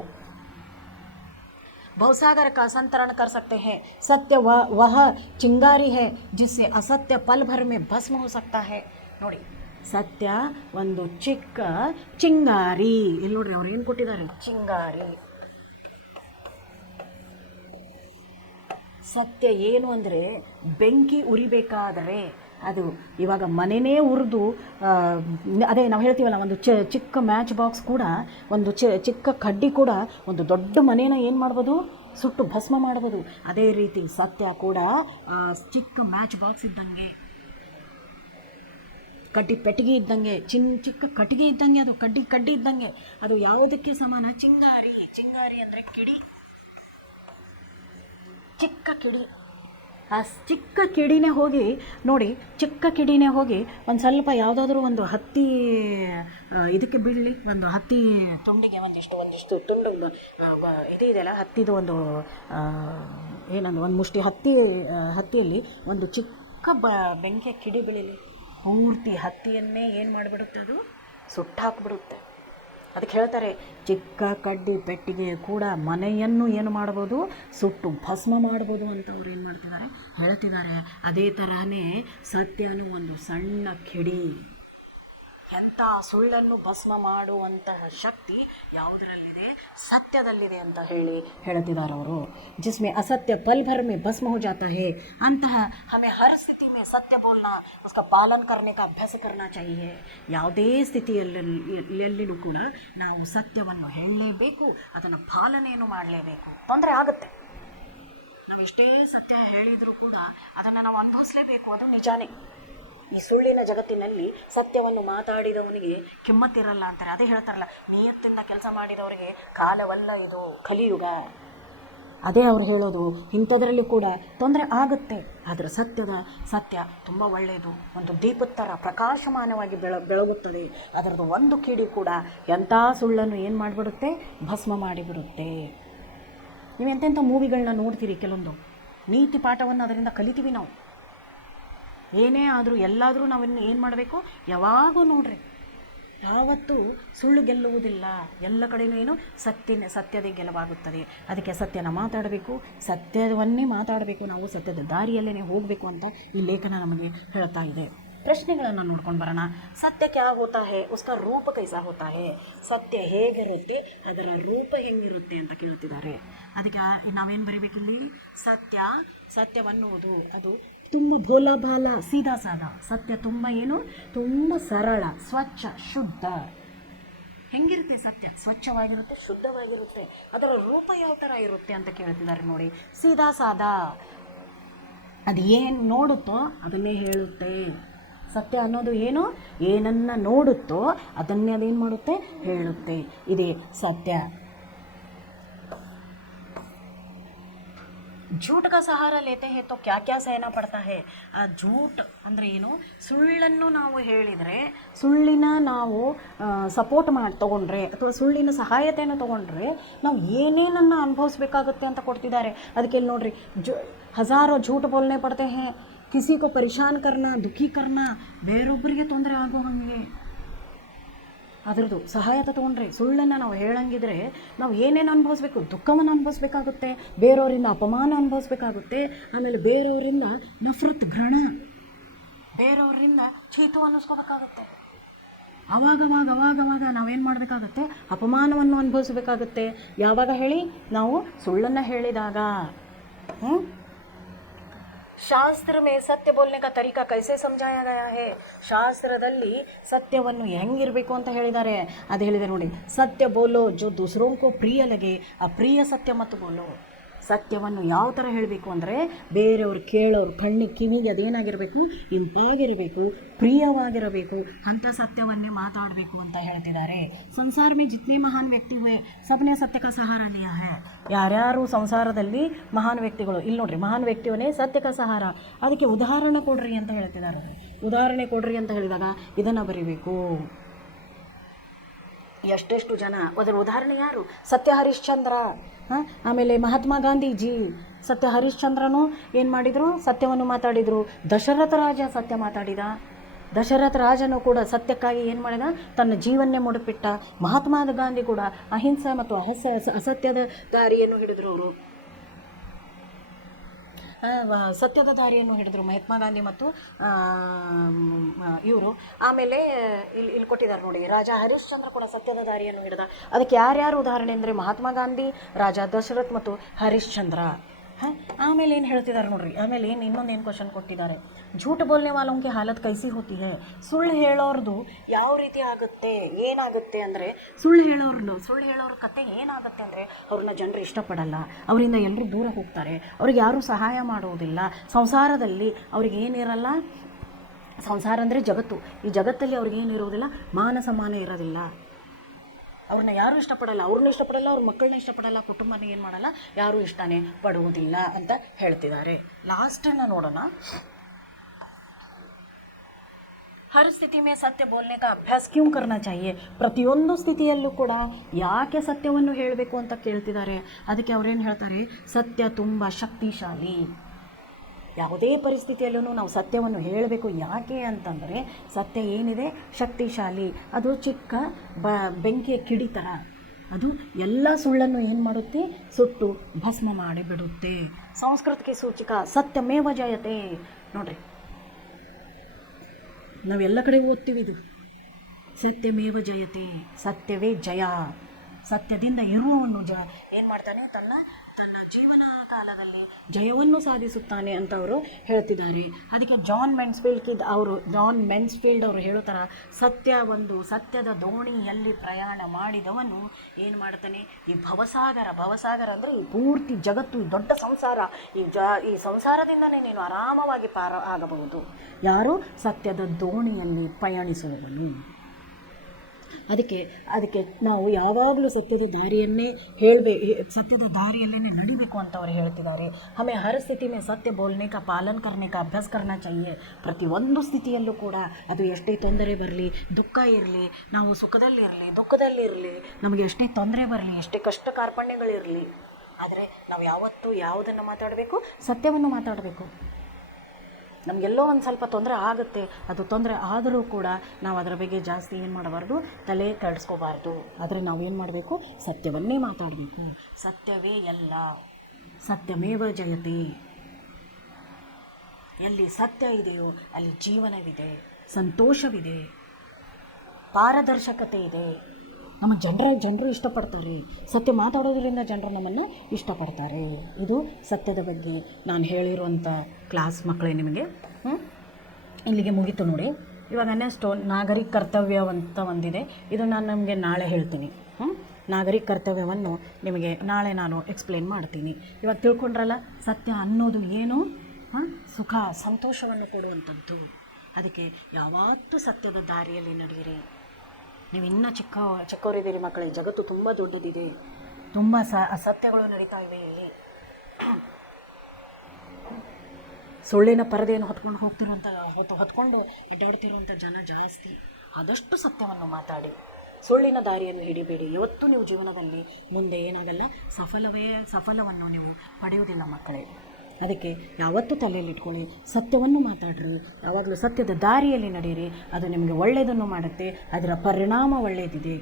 भवसागर का संतरण कर सकते हैं। सत्य वह चिंगारी है जिससे असत्य पल भर में भस्म हो सकता है। ನೋಡಿ, ಸತ್ಯ ಒಂದು ಚಿಕ್ಕ ಚಿಂಗಾರಿ. ಇಲ್ಲಿ ನೋಡ್ರಿ ಅವ್ರು ಏನು ಕೊಟ್ಟಿದ್ದಾರೆ, ಚಿಂಗಾರಿ. ಸತ್ಯ ಏನು ಅಂದರೆ, ಬೆಂಕಿ ಉರಿಬೇಕಾದರೆ ಅದು ಇವಾಗ ಮನೆಯೇ ಉರಿದು, ಅದೇ ನಾವು ಹೇಳ್ತೀವಲ್ಲ, ಒಂದು ಚಿಕ್ಕ ಮ್ಯಾಚ್ ಬಾಕ್ಸ್ ಕೂಡ, ಒಂದು ಚಿಕ್ಕ ಕಡ್ಡಿ ಕೂಡ ಒಂದು ದೊಡ್ಡ ಮನೇನ ಏನು ಮಾಡ್ಬೋದು, ಸುಟ್ಟು ಭಸ್ಮ ಮಾಡ್ಬೋದು. ಅದೇ ರೀತಿ ಸತ್ಯ ಕೂಡ ಚಿಕ್ಕ ಮ್ಯಾಚ್ ಬಾಕ್ಸ್ ಇದ್ದಂಗೆ, ಕಡ್ಡಿ ಪೆಟ್ಟಿಗೆ ಇದ್ದಂಗೆ, ಚಿಕ್ಕ ಕಟ್ಟಿಗೆ ಇದ್ದಂಗೆ, ಅದು ಕಡ್ಡಿ ಇದ್ದಂಗೆ. ಅದು ಯಾವುದಕ್ಕೆ ಸಮಾನ? ಚಿಂಗಾರಿ. ಚಿಂಗಾರಿ ಅಂದರೆ ಕಿಡಿ, ಚಿಕ್ಕ ಕಿಡಿ. ಆ ಚಿಕ್ಕ ಕಿಡಿನೇ ಹೋಗಿ ನೋಡಿ, ಚಿಕ್ಕ ಕಿಡಿನೇ ಹೋಗಿ ಒಂದು ಸ್ವಲ್ಪ ಯಾವುದಾದ್ರೂ ಒಂದು ಹತ್ತಿ ಇದಕ್ಕೆ ಬೀಳಲಿ, ಒಂದು ಹತ್ತಿ ತುಂಡಿಗೆ ಒಂದಿಷ್ಟು ತುಂಡು ಇದು ಇದೆಯಲ್ಲ, ಹತ್ತಿದು ಒಂದು ಏನಂದ್ರೆ ಒಂದು ಮುಷ್ಟಿ ಹತ್ತಿಯಲ್ಲಿ ಒಂದು ಚಿಕ್ಕ ಬೆಂಕಿಯ ಕಿಡಿ ಬೀಳಲಿ, ಪೂರ್ತಿ ಹತ್ತಿಯನ್ನೇ ಏನು ಮಾಡಿಬಿಡುತ್ತೆ, ಅದು ಸುಟ್ಟಾಕ್ಬಿಡುತ್ತೆ. ಅದಕ್ಕೆ ಹೇಳ್ತಾರೆ, ಚಿಕ್ಕ ಕಡ್ಡಿ ಪೆಟ್ಟಿಗೆ ಕೂಡ ಮನೆಯನ್ನು ಏನು ಮಾಡ್ಬೋದು, ಸುಟ್ಟು ಭಸ್ಮ ಮಾಡ್ಬೋದು ಅಂತ ಅವ್ರು ಏನು ಮಾಡ್ತಿದ್ದಾರೆ, ಹೇಳ್ತಿದ್ದಾರೆ. ಅದೇ ತರಹನೇ ಸತ್ಯನೂ ಒಂದು ಸಣ್ಣ ಕಿಡಿ. ಎಂಥ ಸುಳ್ಳನ್ನು ಭಸ್ಮ ಮಾಡುವಂತಹ ಶಕ್ತಿ ಯಾವುದರಲ್ಲಿದೆ? ಸತ್ಯದಲ್ಲಿದೆ ಅಂತ ಹೇಳ್ತಿದ್ದಾರೆ ಅವರು. ಜಿಸ್ಮೆ ಅಸತ್ಯ ಪಲ್ ಭರ್ में भस्म हो जाता है, ಅಂತಹ हमें हर स्थिति में सत्य बोलना, उसका पालन करने का अभ्यास करना चाहिए. ಯಾವುದೇ ಸ್ಥಿತಿಯಲ್ಲಿಯೂ ಕೂಡ ನಾವು ಸತ್ಯವನ್ನು ಹೇಳಲೇಬೇಕು, ಅದನ್ನು ಪಾಲನೆಯನ್ನು ಮಾಡಲೇಬೇಕು. ತೊಂದರೆ ಆಗುತ್ತೆ, ನಾವು ಎಷ್ಟೇ ಸತ್ಯ ಹೇಳಿದರೂ ಕೂಡ ಅದನ್ನು ನಾವು ಅನುಭವಿಸಲೇಬೇಕು, ಅದು ನಿಜಾನೇ. ಈ ಸುಳ್ಳಿನ ಜಗತ್ತಿನಲ್ಲಿ ಸತ್ಯವನ್ನು ಮಾತಾಡಿದವನಿಗೆ ಕಿಮ್ಮತ್ತಿರಲ್ಲ ಅಂತಾರೆ. ಅದೇ ಹೇಳ್ತಾರಲ್ಲ, ನಿಯತ್ತಿಂದ ಕೆಲಸ ಮಾಡಿದವರಿಗೆ ಕಾಲವಲ್ಲ ಇದು ಕಲಿಯುಗ. ಅದೇ ಅವ್ರು ಹೇಳೋದು. ಇಂಥದ್ರಲ್ಲಿ ಕೂಡ ತೊಂದರೆ ಆಗುತ್ತೆ, ಆದರೆ ಸತ್ಯ ತುಂಬ ಒಳ್ಳೆಯದು. ಒಂದು ದೀಪದ ಥರ ಪ್ರಕಾಶಮಾನವಾಗಿ ಬೆಳಗುತ್ತದೆ. ಅದರದ್ದು ಒಂದು ಕಿಡಿ ಕೂಡ ಎಂಥ ಸುಳ್ಳನ್ನು ಏನು ಮಾಡಿಬಿಡುತ್ತೆ, ಭಸ್ಮ ಮಾಡಿಬಿಡುತ್ತೆ. ನೀವು ಎಂತೆಂಥ ಮೂವಿಗಳನ್ನ ನೋಡ್ತೀರಿ, ಕೆಲವೊಂದು ನೀತಿ ಪಾಠವನ್ನು ಅದರಿಂದ ಕಲಿತೀವಿ ನಾವು. ಏನೇ ಆದರೂ ಎಲ್ಲಾದರೂ ನಾವಿನ್ನು ಏನು ಮಾಡಬೇಕು, ಯಾವಾಗೂ ನೋಡ್ರಿ, ಯಾವತ್ತೂ ಸುಳ್ಳು ಗೆಲ್ಲುವುದಿಲ್ಲ. ಎಲ್ಲ ಕಡೆಯೂ ಏನು ಸತ್ಯದೇ ಗೆಲುವಾಗುತ್ತದೆ. ಅದಕ್ಕೆ ಸತ್ಯನ ಮಾತಾಡಬೇಕು, ಸತ್ಯವನ್ನೇ ಮಾತಾಡಬೇಕು, ನಾವು ಸತ್ಯದ ದಾರಿಯಲ್ಲೇ ಹೋಗಬೇಕು ಅಂತ ಈ ಲೇಖನ ನಮಗೆ ಹೇಳ್ತಾ ಇದೆ. ಪ್ರಶ್ನೆಗಳನ್ನು ನೋಡ್ಕೊಂಡು ಬರೋಣ. ಸತ್ಯ ಕ್ಯಾ ಹೋತಾ ಹೇ, ಉಸ್ಕಾ ರೂಪ ಕೈಸಾ ಹೋತಾ ಹೇ. ಸತ್ಯ ಹೇಗಿರುತ್ತೆ, ಅದರ ರೂಪ ಹೆಂಗಿರುತ್ತೆ ಅಂತ ಕೇಳ್ತಿದ್ದಾರೆ. ಅದಕ್ಕೆ ನಾವೇನು ಬರೀಬೇಕಿಲ್ಲಿ? ಸತ್ಯವನ್ನುವುದು ಅದು ತುಂಬ ಭೋಲಾ ಭಾಲ ಸೀದಾ ಸಾದಾ. ಸತ್ಯ ತುಂಬ ಏನು, ತುಂಬ ಸರಳ, ಸ್ವಚ್ಛ, ಶುದ್ಧ. ಹೆಂಗಿರುತ್ತೆ ಸತ್ಯ? ಸ್ವಚ್ಛವಾಗಿರುತ್ತೆ, ಶುದ್ಧವಾಗಿರುತ್ತೆ. ಅದರ ರೂಪ ಯಾವ ಥರ ಇರುತ್ತೆ ಅಂತ ಕೇಳ್ತಿದ್ದಾರೆ ನೋಡಿ. ಸೀದಾ ಸಾದಾ, ಅದು ಏನು ನೋಡುತ್ತೋ ಅದನ್ನೇ ಹೇಳುತ್ತೆ. ಸತ್ಯ ಅನ್ನೋದು ಏನು, ಏನನ್ನು ನೋಡುತ್ತೋ ಅದನ್ನೇ ಅದೇನು ಮಾಡುತ್ತೆ, ಹೇಳುತ್ತೆ. ಇದೇ ಸತ್ಯ. झूठ का सहारा लेते हैं तो क्या क्या सहना पड़ता है. ಆ झूठ ಅಂದರೆ ಏನು? ಸುಳ್ಳನ್ನು ನಾವು ಹೇಳಿದರೆ, ಸುಳ್ಳಿನ ನಾವು ಸಪೋರ್ಟ್ ತೊಗೊಂಡ್ರೆ ಅಥವಾ ಸುಳ್ಳಿನ ಸಹಾಯತೆಯನ್ನು ತೊಗೊಂಡ್ರೆ ನಾವು ಏನೇನನ್ನು ಅನುಭವಿಸ್ಬೇಕಾಗುತ್ತೆ ಅಂತ ಕೊಡ್ತಿದ್ದಾರೆ. ಅದಕ್ಕೆ ಇಲ್ಲಿ ನೋಡ್ರಿ, ಹಜಾರೋ झूठ बोलने पड़ते हैं, किसी को परेशान करना, ದುಃಖಿ करना, ಬೇರೊಬ್ಬರಿಗೆ ತೊಂದರೆ ಆಗೋ ಹಾಗೆ ಅದರದ್ದು ಸಹಾಯತೆ ತೊಗೊಂಡ್ರೆ, ಸುಳ್ಳನ್ನು ನಾವು ಹೇಳಂಗಿದ್ರೆ ನಾವು ಏನೇನು ಅನುಭವಿಸ್ಬೇಕು, ದುಃಖವನ್ನು ಅನುಭವಿಸ್ಬೇಕಾಗುತ್ತೆ, ಬೇರೆಯವರಿಂದ ಅಪಮಾನ ಅನುಭವಿಸ್ಬೇಕಾಗುತ್ತೆ, ಆಮೇಲೆ ಬೇರೆಯವರಿಂದ ನಫರತ್, ಘೃಣ, ಬೇರೆಯವರಿಂದ ಚೀತು ಅನ್ನಿಸ್ಕೋಬೇಕಾಗುತ್ತೆ. ಅವಾಗವಾಗ ನಾವೇನು ಮಾಡಬೇಕಾಗುತ್ತೆ, ಅಪಮಾನವನ್ನು ಅನುಭವಿಸ್ಬೇಕಾಗುತ್ತೆ. ಯಾವಾಗ ಹೇಳಿ? ನಾವು ಸುಳ್ಳನ್ನು ಹೇಳಿದಾಗ. ಶಾಸ್ತ್ರ ಮೇ ಸತ್ಯ ಬೋಲ್ನೆ ಕಾ ತರೀಕಾ ಕೈಸೆ ಸಮಜಾಯ ಗಯಾ ಹೇ. ಶಾಸ್ತ್ರದಲ್ಲಿ ಸತ್ಯವನ್ನು ಹೆಂಗಿರಬೇಕು ಅಂತ ಹೇಳಿದ್ದಾರೆ. ಅದು ಹೇಳಿದೆ ನೋಡಿ, ಸತ್ಯ ಬೋಲೋ ಜೋ ದೂಸರೋಂ ಕೋ ಪ್ರಿಯ ಲಗೆ, ಅಪ್ರಿಯ ಸತ್ಯ ಮತ್ತು ಬೋಲೋ. ಸತ್ಯವನ್ನು ಯಾವ ಥರ ಹೇಳಬೇಕು ಅಂದರೆ, ಬೇರೆಯವ್ರು ಕೇಳೋರು ಕಿವಿಗೆ ಅದೇನಾಗಿರಬೇಕು, ಇಂಪಾಗಿರಬೇಕು, ಪ್ರಿಯವಾಗಿರಬೇಕು, ಅಂಥ ಸತ್ಯವನ್ನೇ ಮಾತಾಡಬೇಕು ಅಂತ ಹೇಳ್ತಿದ್ದಾರೆ. ಸಂಸಾರ ಮೇ ಜಿತ್ನೆ ಮಹಾನ್ ವ್ಯಕ್ತಿ ಹುವೆ ಸಬ್ನೆ ಸತ್ಯ ಕಾ ಸಹಾರ ಲಿಯಾ ಹೈ. ಯಾರ್ಯಾರು ಸಂಸಾರದಲ್ಲಿ ಮಹಾನ್ ವ್ಯಕ್ತಿಗಳು, ಇಲ್ಲಿ ನೋಡ್ರಿ, ಮಹಾನ್ ವ್ಯಕ್ತಿಯವನೇ ಸತ್ಯ ಕಾ ಸಹಾರ. ಅದಕ್ಕೆ ಉದಾಹರಣೆ ಕೊಡ್ರಿ ಅಂತ ಹೇಳ್ತಿದ್ದಾರೆ. ಉದಾಹರಣೆ ಕೊಡ್ರಿ ಅಂತ ಹೇಳಿದಾಗ ಇದನ್ನು ಬರೀಬೇಕು. ಎಷ್ಟೆಷ್ಟು ಜನ, ಅದರ ಉದಾಹರಣೆ ಯಾರು? ಸತ್ಯ ಹರಿಶ್ಚಂದ್ರ, ಆಮೇಲೆ ಮಹಾತ್ಮ ಗಾಂಧೀಜಿ. ಸತ್ಯ ಹರಿಶ್ಚಂದ್ರನು ಏನು ಮಾಡಿದರು? ಸತ್ಯವನ್ನು ಮಾತಾಡಿದರು. ದಶರಥ ರಾಜ ಸತ್ಯ ಮಾತಾಡಿದ. ದಶರಥ ರಾಜನು ಕೂಡ ಸತ್ಯಕ್ಕಾಗಿ ಏನು ಮಾಡಿದ? ತನ್ನ ಜೀವನ್ನೇ ಮುಡುಪಿಟ್ಟ. ಮಹಾತ್ಮ ಗಾಂಧಿ ಕೂಡ ಅಹಿಂಸೆ ಮತ್ತು ಅಸತ್ಯದ ದಾರಿಯನ್ನು ಹಿಡಿದ್ರು ಅವರು. ಸತ್ಯದ ದಾರಿಯನ್ನು ಹಿಡಿದ್ರು ಮಹಾತ್ಮ ಗಾಂಧಿ ಮತ್ತು ಇವರು. ಆಮೇಲೆ ಇಲ್ಲಿ ಕೊಟ್ಟಿದ್ದಾರೆ ನೋಡಿ, ರಾಜ ಹರಿಶ್ಚಂದ್ರ ಕೂಡ ಸತ್ಯದ ದಾರಿಯನ್ನು ಹಿಡಿದ. ಅದಕ್ಕೆ ಯಾರ್ಯಾರು ಉದಾಹರಣೆ ಅಂದರೆ ಮಹಾತ್ಮ ಗಾಂಧಿ, ರಾಜ ದಶರಥ್ ಮತ್ತು ಹರಿಶ್ಚಂದ್ರ. ಆಮೇಲೆ ಏನು ಹೇಳ್ತಿದ್ದಾರೆ ನೋಡ್ರಿ, ಆಮೇಲೆ ಇನ್ನೊಂದೇನು ಕ್ವಶನ್ ಕೊಟ್ಟಿದ್ದಾರೆ, झूठ बोलने वालों की हालत कैसी होती है. ಸುಳ್ಳು ಹೇಳೋರ್ದು ಯಾವ ರೀತಿ ಆಗುತ್ತೆ, ಏನಾಗುತ್ತೆ ಅಂದರೆ ಸುಳ್ಳು ಹೇಳೋರ ಕತೆ ಏನಾಗುತ್ತೆ ಅಂದರೆ ಅವ್ರನ್ನ ಜನರು ಇಷ್ಟಪಡಲ್ಲ, ಅವರಿಂದ ಎಲ್ಲರೂ ದೂರ ಹೋಗ್ತಾರೆ, ಅವ್ರಿಗೆ ಯಾರೂ ಸಹಾಯ ಮಾಡುವುದಿಲ್ಲ, ಸಂಸಾರದಲ್ಲಿ ಅವ್ರಿಗೆ ಏನಿರಲ್ಲ, ಸಂಸಾರ ಅಂದರೆ ಜಗತ್ತು, ಈ ಜಗತ್ತಲ್ಲಿ ಅವ್ರಿಗೆ ಏನಿರುವುದಿಲ್ಲ, ಮಾನ ಸಮಾನ ಇರೋದಿಲ್ಲ, ಅವ್ರನ್ನ ಯಾರೂ ಇಷ್ಟಪಡಲ್ಲ, ಅವ್ರನ್ನ ಇಷ್ಟಪಡಲ್ಲ, ಅವ್ರ ಮಕ್ಕಳನ್ನ ಇಷ್ಟಪಡಲ್ಲ, ಕುಟುಂಬನ ಏನು ಮಾಡಲ್ಲ, ಯಾರೂ ಇಷ್ಟನೇ ಪಡುವುದಿಲ್ಲ ಅಂತ ಹೇಳ್ತಿದ್ದಾರೆ. ಲಾಸ್ಟನ್ನು ನೋಡೋಣ. ಹರ್ ಸ್ಥಿತಿ ಮೇ ಸತ್ಯ ಬೋಲ್ನೆ ಕಾ ಅಭ್ಯಾಸ ಕ್ಯೂ ಕರ್ನಾ ಚಾಹಿಯೆ. ಪ್ರತಿಯೊಂದು ಸ್ಥಿತಿಯಲ್ಲೂ ಕೂಡ ಯಾಕೆ ಸತ್ಯವನ್ನು ಹೇಳಬೇಕು ಅಂತ ಕೇಳ್ತಿದ್ದಾರೆ. ಅದಕ್ಕೆ ಅವ್ರೇನು ಹೇಳ್ತಾರೆ, ಸತ್ಯ ತುಂಬ ಶಕ್ತಿಶಾಲಿ. ಯಾವುದೇ ಪರಿಸ್ಥಿತಿಯಲ್ಲೂ ನಾವು ಸತ್ಯವನ್ನು ಹೇಳಬೇಕು. ಯಾಕೆ ಅಂತಂದರೆ ಸತ್ಯ ಏನಿದೆ ಶಕ್ತಿಶಾಲಿ, ಅದು ಚಿಕ್ಕ ಬೆಂಕಿಯ ಕಿಡಿ ಥರ, ಅದು ಎಲ್ಲ ಸುಳ್ಳನ್ನು ಏನು ಮಾಡುತ್ತೆ, ಸುಟ್ಟು ಭಸ್ಮ ಮಾಡಿಬಿಡುತ್ತೆ. ಸಂಸ್ಕೃತಕ್ಕೆ ಸೂಚಕ ಸತ್ಯಮೇವ ಜಯತೆ. ನೋಡ್ರಿ, ನಾವೆಲ್ಲ ಕಡೆ ಓದ್ತೀವಿ ಇದು, ಸತ್ಯಮೇವ ಜಯತೆ, ಸತ್ಯವೇ ಜಯ. ಸತ್ಯದಿಂದ ಇರುವವನು ಏನು ಮಾಡ್ತಾನೆ, ತನ್ನ ಜೀವನ ಕಾಲದಲ್ಲಿ ಜಯವನ್ನು ಸಾಧಿಸುತ್ತಾನೆ ಅಂತ ಅವರು ಹೇಳ್ತಿದ್ದಾರೆ. ಅದಕ್ಕೆ ಜಾನ್ ಮೆನ್ಸ್ಫೀಲ್ಡ್ ಅವರು ಹೇಳೋ ಥರ, ಸತ್ಯದ ದೋಣಿಯಲ್ಲಿ ಪ್ರಯಾಣ ಮಾಡಿದವನು ಏನು ಮಾಡ್ತಾನೆ, ಈ ಭವಸಾಗರ ಅಂದರೆ ಈ ಪೂರ್ತಿ ಜಗತ್ತು, ಈ ದೊಡ್ಡ ಸಂಸಾರ, ಈ ಸಂಸಾರದಿಂದನೇ ನೀನು ಆರಾಮವಾಗಿ ಪಾರ ಆಗಬಹುದು. ಯಾರು ಸತ್ಯದ ದೋಣಿಯಲ್ಲಿ ಪಯಣಿಸುವವನು. ಅದಕ್ಕೆ ನಾವು ಯಾವಾಗಲೂ ಸತ್ಯದ ದಾರಿಯನ್ನೇ ಸತ್ಯದ ದಾರಿಯಲ್ಲೇ ನಡಿಬೇಕು ಅಂತ ಅವರು ಹೇಳ್ತಿದ್ದಾರೆ. ಹಮೇ ಹರ್ ಸ್ಥಿತಿ ಮೇ ಸತ್ಯ ಬೋಲ್ನೆ ಕಾ ಪಾಲನ್ ಕರ್ನೆ ಕಾ ಅಭ್ಯಾಸ ಕರ್ನಾ ಚಾಹಿಯೆ. ಪ್ರತಿಯೊಂದು ಸ್ಥಿತಿಯಲ್ಲೂ ಕೂಡ ಅದು ಎಷ್ಟೇ ತೊಂದರೆ ಬರಲಿ, ದುಃಖ ಇರಲಿ, ನಾವು ಸುಖದಲ್ಲಿರಲಿ ದುಃಖದಲ್ಲಿರಲಿ, ನಮಗೆ ಎಷ್ಟೇ ತೊಂದರೆ ಬರಲಿ, ಎಷ್ಟೇ ಕಷ್ಟ ಕಾರ್ಪಣ್ಯಗಳಿರಲಿ, ಆದರೆ ನಾವು ಯಾವತ್ತೂ ಯಾವುದನ್ನು ಮಾತಾಡಬೇಕು, ಸತ್ಯವನ್ನು ಮಾತಾಡಬೇಕು. ನಮಗೆಲ್ಲೋ ಒಂದು ಸ್ವಲ್ಪ ತೊಂದರೆ ಆಗುತ್ತೆ, ಅದು ತೊಂದರೆ ಆದರೂ ಕೂಡ ನಾವು ಅದರ ಬಗ್ಗೆ ಜಾಸ್ತಿ ಏನು ಮಾಡಬಾರ್ದು, ತಲೆ ಕೆಡಿಸ್ಕೋಬಾರ್ದು. ಆದರೆ ನಾವೇನು ಮಾಡಬೇಕು, ಸತ್ಯವನ್ನೇ ಮಾತಾಡಬೇಕು. ಸತ್ಯವೇ ಎಲ್ಲ, ಸತ್ಯಮೇವ ಜಯತೆ. ಎಲ್ಲಿ ಸತ್ಯ ಇದೆಯೋ ಅಲ್ಲಿ ಜೀವನವಿದೆ, ಸಂತೋಷವಿದೆ, ಪಾರದರ್ಶಕತೆ ಇದೆ. ನಮ್ಮ ಜನರು ಇಷ್ಟಪಡ್ತಾರೆ, ಸತ್ಯ ಮಾತಾಡೋದ್ರಿಂದ ಜನರು ನಮ್ಮನ್ನು ಇಷ್ಟಪಡ್ತಾರೆ. ಇದು ಸತ್ಯದ ಬಗ್ಗೆ ನಾನು ಹೇಳಿರುವಂಥ ಕ್ಲಾಸ್ ಮಕ್ಕಳೇ. ನಿಮಗೆ ಇಲ್ಲಿಗೆ ಮುಗೀತು ನೋಡಿ. ಇವಾಗ ನೆಕ್ಸ್ಟು ನಾಗರಿಕ ಕರ್ತವ್ಯ ಅಂತ ಒಂದಿದೆ, ಇದು ನಾನು ನಮಗೆ ನಾಳೆ ಹೇಳ್ತೀನಿ. ನಾಗರಿಕ ಕರ್ತವ್ಯವನ್ನು ನಿಮಗೆ ನಾಳೆ ನಾನು ಎಕ್ಸ್ಪ್ಲೇನ್ ಮಾಡ್ತೀನಿ. ಇವಾಗ ತಿಳ್ಕೊಂಡ್ರಲ್ಲ, ಸತ್ಯ ಅನ್ನೋದು ಏನು, ಸುಖ ಸಂತೋಷವನ್ನು ಕೊಡುವಂಥದ್ದು. ಅದಕ್ಕೆ ಯಾವತ್ತೂ ಸತ್ಯದ ದಾರಿಯಲ್ಲಿ ನಡೆಯಿರಿ. ನೀವು ಇನ್ನೂ ಚಿಕ್ಕವರಿದ್ದೀರಿ ಮಕ್ಕಳೇ, ಜಗತ್ತು ತುಂಬ ದೊಡ್ಡದಿದೆ, ತುಂಬ ಅಸತ್ಯಗಳು ನಡೀತಾ ಇವೆ ಇಲ್ಲಿ. ಸುಳ್ಳಿನ ಪರದೆಯನ್ನು ಹೊತ್ಕೊಂಡು ಅಡ್ಡಾಡ್ತಿರುವಂಥ ಜನ ಜಾಸ್ತಿ. ಆದಷ್ಟು ಸತ್ಯವನ್ನು ಮಾತಾಡಿ, ಸುಳ್ಳಿನ ದಾರಿಯನ್ನು ಹಿಡಿಬೇಡಿ. ಯಾವತ್ತೂ ನೀವು ಜೀವನದಲ್ಲಿ ಮುಂದೆ ಏನಾಗಲ್ಲ, ಸಫಲವನ್ನು ನೀವು ಪಡೆಯುವುದಿಲ್ಲ ಮಕ್ಕಳೇ. ಅದಕ್ಕೆ ಯಾವತ್ತೂ ತಲೆಯಲ್ಲಿ ಇಟ್ಕೊಳ್ಳಿ, ಸತ್ಯವನ್ನು ಮಾತಾಡ್ರಿ, ಯಾವಾಗಲೂ ಸತ್ಯದ ದಾರಿಯಲ್ಲಿ ನಡೆಯಿರಿ. ಅದು ನಿಮಗೆ ಒಳ್ಳೆಯದನ್ನು ಮಾಡುತ್ತೆ, ಅದರ ಪರಿಣಾಮ ಒಳ್ಳೆಯದಿದೆ.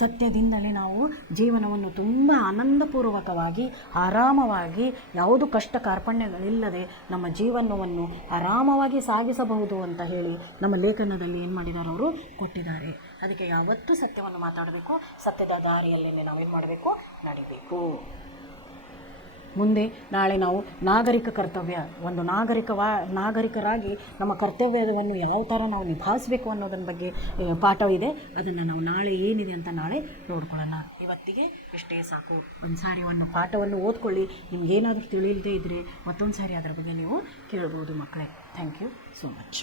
ಸತ್ಯದಿಂದಲೇ ನಾವು ಜೀವನವನ್ನು ತುಂಬ ಆನಂದಪೂರ್ವಕವಾಗಿ, ಆರಾಮವಾಗಿ, ಯಾವುದು ಕಷ್ಟ ಕಾರ್ಪಣ್ಯಗಳಿಲ್ಲದೆ ನಮ್ಮ ಜೀವನವನ್ನು ಆರಾಮವಾಗಿ ಸಾಗಿಸಬಹುದು ಅಂತ ಹೇಳಿ ನಮ್ಮ ಲೇಖನದಲ್ಲಿ ಏನು ಮಾಡಿದ್ದಾರೆ, ಅವರು ಕೊಟ್ಟಿದ್ದಾರೆ. ಅದಕ್ಕೆ ಯಾವತ್ತೂ ಸತ್ಯವನ್ನು ಮಾತಾಡಬೇಕು, ಸತ್ಯದ ದಾರಿಯಲ್ಲೇ ನಾವೇನು ಮಾಡಬೇಕು, ನಡಿಬೇಕು. ಮುಂದೆ ನಾಳೆ ನಾವು ನಾಗರಿಕ ಕರ್ತವ್ಯ, ಒಂದು ನಾಗರಿಕರಾಗಿ ನಮ್ಮ ಕರ್ತವ್ಯವನ್ನು ಯಾವ ಥರ ನಾವು ನಿಭಾಯಿಸಬೇಕು ಅನ್ನೋದನ್ನ ಬಗ್ಗೆ ಪಾಠ ಇದೆ. ಅದನ್ನು ನಾವು ನಾಳೆ ಏನಿದೆ ಅಂತ ನಾಳೆ ನೋಡ್ಕೊಳ್ಳೋಣ. ಇವತ್ತಿಗೆ ಇಷ್ಟೇ ಸಾಕು. ಒಂದು ಸಾರಿ ಪಾಠವನ್ನು ಓದ್ಕೊಳ್ಳಿ. ನಿಮ್ಗೇನಾದರೂ ತಿಳಿಯದೇ ಇದ್ದರೆ ಮತ್ತೊಂದು ಸಾರಿ ಅದರ ಬಗ್ಗೆ ನೀವು ಕೇಳ್ಬೋದು ಮಕ್ಕಳೇ. Thank you so much.